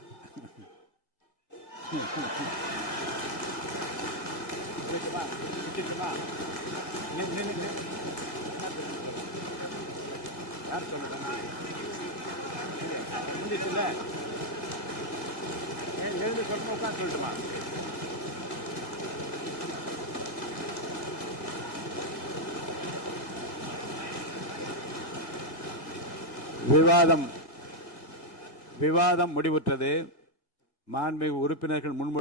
விவாதம் முடிவுற்றது. மாண்புமிகு உறுப்பினர்கள்